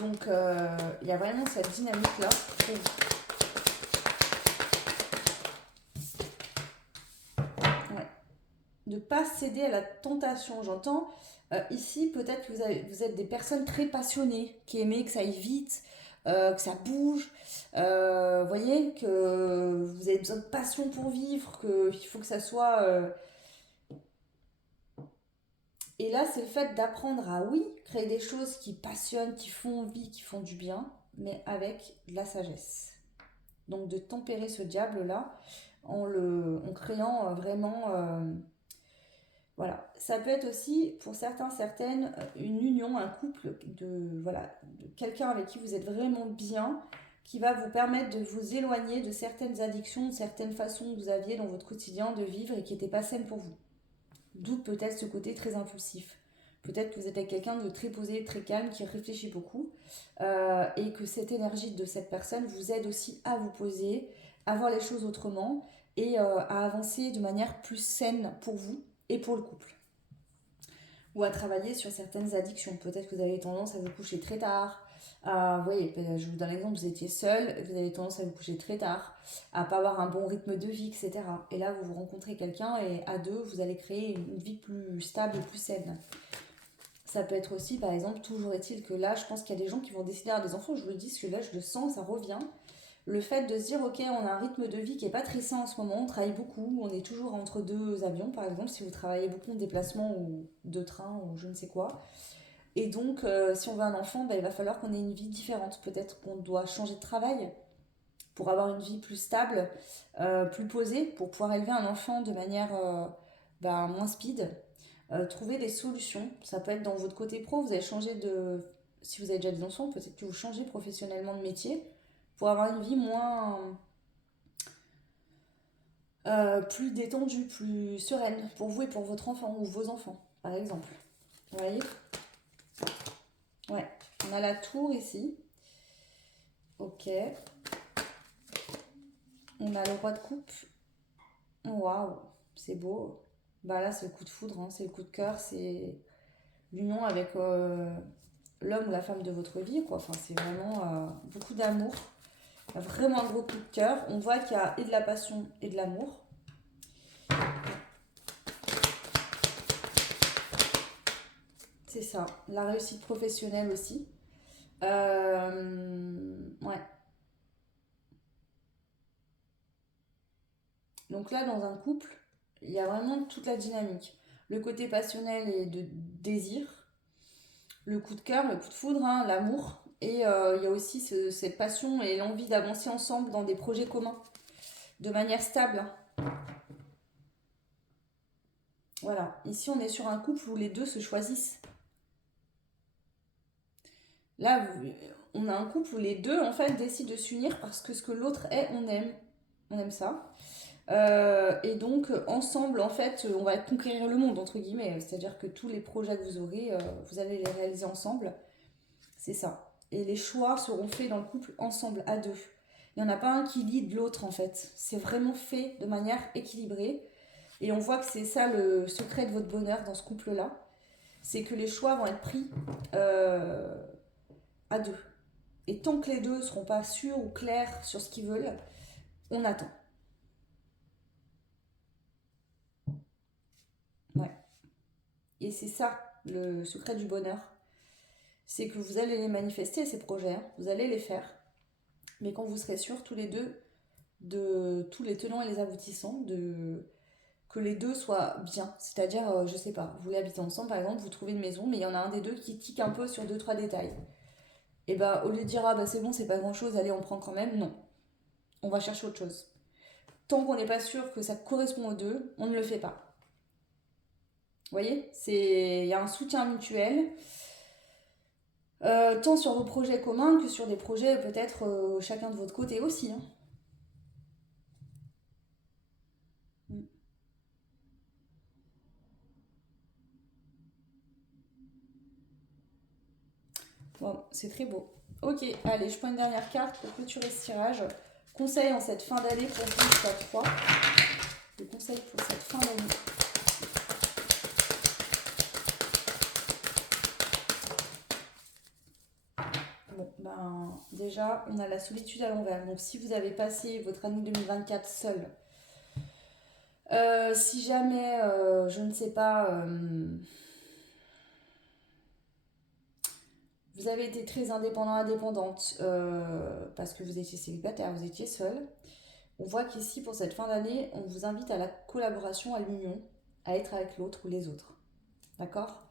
Donc il y a vraiment cette dynamique-là. Ouais. De ne pas céder à la tentation, j'entends. Ici, peut-être que vous êtes des personnes très passionnées, qui aimez que ça aille vite, que ça bouge. Voyez, que vous avez besoin de passion pour vivre, qu'il faut que ça soit... Et là, c'est le fait d'apprendre à, oui, créer des choses qui passionnent, qui font envie, qui font du bien, mais avec de la sagesse. Donc de tempérer ce diable-là en créant vraiment... voilà. Ça peut être aussi, pour certains, certaines, une union, un couple de quelqu'un avec qui vous êtes vraiment bien, qui va vous permettre de vous éloigner de certaines addictions, de certaines façons que vous aviez dans votre quotidien de vivre et qui n'étaient pas saines pour vous. D'où peut-être ce côté très impulsif. Peut-être que vous êtes avec quelqu'un de très posé, très calme, qui réfléchit beaucoup, et que cette énergie de cette personne vous aide aussi à vous poser, à voir les choses autrement, et à avancer de manière plus saine pour vous et pour le couple. Ou à travailler sur certaines addictions. Peut-être que vous avez tendance à vous coucher très tard. Vous voyez, je vous donne l'exemple, vous étiez seul, vous avez tendance à vous coucher très tard, à pas avoir un bon rythme de vie, etc. Et là, vous rencontrez quelqu'un et à deux, vous allez créer une vie plus stable, plus saine. Ça peut être aussi, par exemple, toujours est-il que là, je pense qu'il y a des gens qui vont décider d'avoir des enfants, je vous le dis, parce que là, je le sens, ça revient. Le fait de se dire, ok, on a un rythme de vie qui est pas très sain en ce moment, on travaille beaucoup, on est toujours entre deux avions, par exemple, si vous travaillez beaucoup de déplacements ou de train ou je ne sais quoi. Et donc, si on veut un enfant, il va falloir qu'on ait une vie différente. Peut-être qu'on doit changer de travail pour avoir une vie plus stable, plus posée, pour pouvoir élever un enfant de manière moins speed. Trouver des solutions. Ça peut être dans votre côté pro, vous allez changer de... Si vous avez déjà des enfants, peut-être que vous changez professionnellement de métier pour avoir une vie moins... plus détendue, plus sereine pour vous et pour votre enfant ou vos enfants, par exemple. Vous voyez? Ouais, on a la tour ici. Ok. On a le roi de coupe. Waouh, c'est beau. Bah là, c'est le coup de foudre, hein, c'est le coup de cœur, c'est l'union avec l'homme ou la femme de votre vie, quoi. Enfin, c'est vraiment beaucoup d'amour. Vraiment un gros coup de cœur. On voit qu'il y a et de la passion et de l'amour. C'est ça. La réussite professionnelle aussi. Ouais. Donc là, dans un couple, il y a vraiment toute la dynamique. Le côté passionnel et de désir, le coup de cœur, le coup de foudre, hein, l'amour. Et il y a aussi cette passion et l'envie d'avancer ensemble dans des projets communs, de manière stable, hein. Voilà. Ici, on est sur un couple où les deux se choisissent. Là, on a un couple où les deux, en fait, décident de s'unir parce que ce que l'autre est, on aime. On aime ça. Et donc, ensemble, en fait, on va conquérir le monde, entre guillemets. C'est-à-dire que tous les projets que vous aurez, vous allez les réaliser ensemble. C'est ça. Et les choix seront faits dans le couple ensemble, à deux. Il n'y en a pas un qui lead l'autre, en fait. C'est vraiment fait de manière équilibrée. Et on voit que c'est ça le secret de votre bonheur dans ce couple-là. C'est que les choix vont être pris à deux. Et tant que les deux ne seront pas sûrs ou clairs sur ce qu'ils veulent, on attend. Ouais. Et c'est ça le secret du bonheur. C'est que vous allez les manifester, ces projets, hein. Vous allez les faire. Mais quand vous serez sûrs tous les deux de tous les tenants et les aboutissants, que les deux soient bien. C'est-à-dire, je sais pas, vous voulez habiter ensemble par exemple, vous trouvez une maison, mais il y en a un des deux qui tique un peu sur deux, trois détails. Et bah, au lieu de dire, ah bah c'est bon, c'est pas grand chose, allez, on prend quand même, non. On va chercher autre chose. Tant qu'on n'est pas sûr que ça correspond aux deux, on ne le fait pas. Vous voyez, il y a un soutien mutuel, tant sur vos projets communs que sur des projets peut-être chacun de votre côté aussi, hein. Mm. Bon, c'est très beau. Ok, allez, je prends une dernière carte pour clôturer ce tirage. Conseil en cette fin d'année pour vous, jusqu'à 3. Le conseil pour cette fin d'année. Bon, ben déjà, on a la solitude à l'envers. Donc si vous avez passé votre année 2024 seul, si jamais, je ne sais pas, vous avez été très indépendant, indépendante, parce que vous étiez célibataire, vous étiez seul, on voit qu'ici, pour cette fin d'année, on vous invite à la collaboration, à l'union, à être avec l'autre ou les autres. D'accord?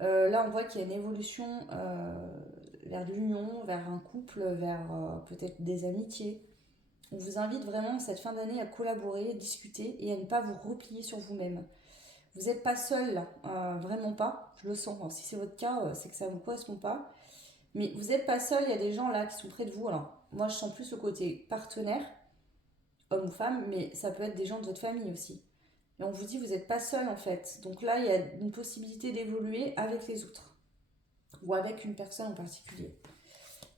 Là, on voit qu'il y a une évolution vers l'union, vers un couple, vers peut-être des amitiés. On vous invite vraiment cette fin d'année à collaborer, discuter et à ne pas vous replier sur vous-même. Vous n'êtes pas seul là, vraiment pas, je le sens. Alors, si c'est votre cas, c'est que ça ne vous correspond pas. Mais vous n'êtes pas seul, il y a des gens là qui sont près de vous. Alors, moi je sens plus le côté partenaire, homme ou femme, mais ça peut être des gens de votre famille aussi. Et on vous dit, vous n'êtes pas seul en fait. Donc là, il y a une possibilité d'évoluer avec les autres ou avec une personne en particulier.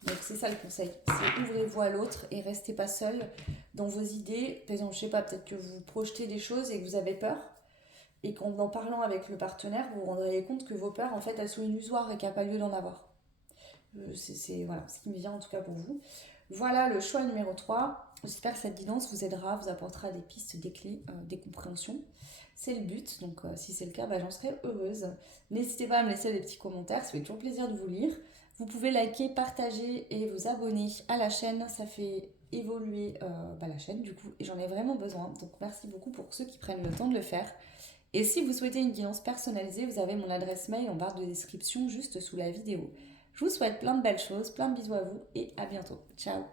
Donc c'est ça le conseil, c'est ouvrez-vous à l'autre et restez pas seul dans vos idées. Par exemple, je sais pas, peut-être que vous projetez des choses et que vous avez peur et qu'en parlant avec le partenaire, vous vous rendrez compte que vos peurs, en fait, elles sont illusoires et qu'il n'y a pas lieu d'en avoir. C'est voilà, ce qui me vient en tout cas pour vous. Voilà le choix numéro 3. J'espère que cette guidance vous aidera, vous apportera des pistes, des clés, des compréhensions. C'est le but, donc si c'est le cas, bah, j'en serai heureuse. N'hésitez pas à me laisser des petits commentaires, ça fait toujours plaisir de vous lire. Vous pouvez liker, partager et vous abonner à la chaîne, ça fait évoluer la chaîne du coup, et j'en ai vraiment besoin. Donc merci beaucoup pour ceux qui prennent le temps de le faire. Et si vous souhaitez une guidance personnalisée, vous avez mon adresse mail en barre de description juste sous la vidéo. Je vous souhaite plein de belles choses, plein de bisous à vous et à bientôt. Ciao!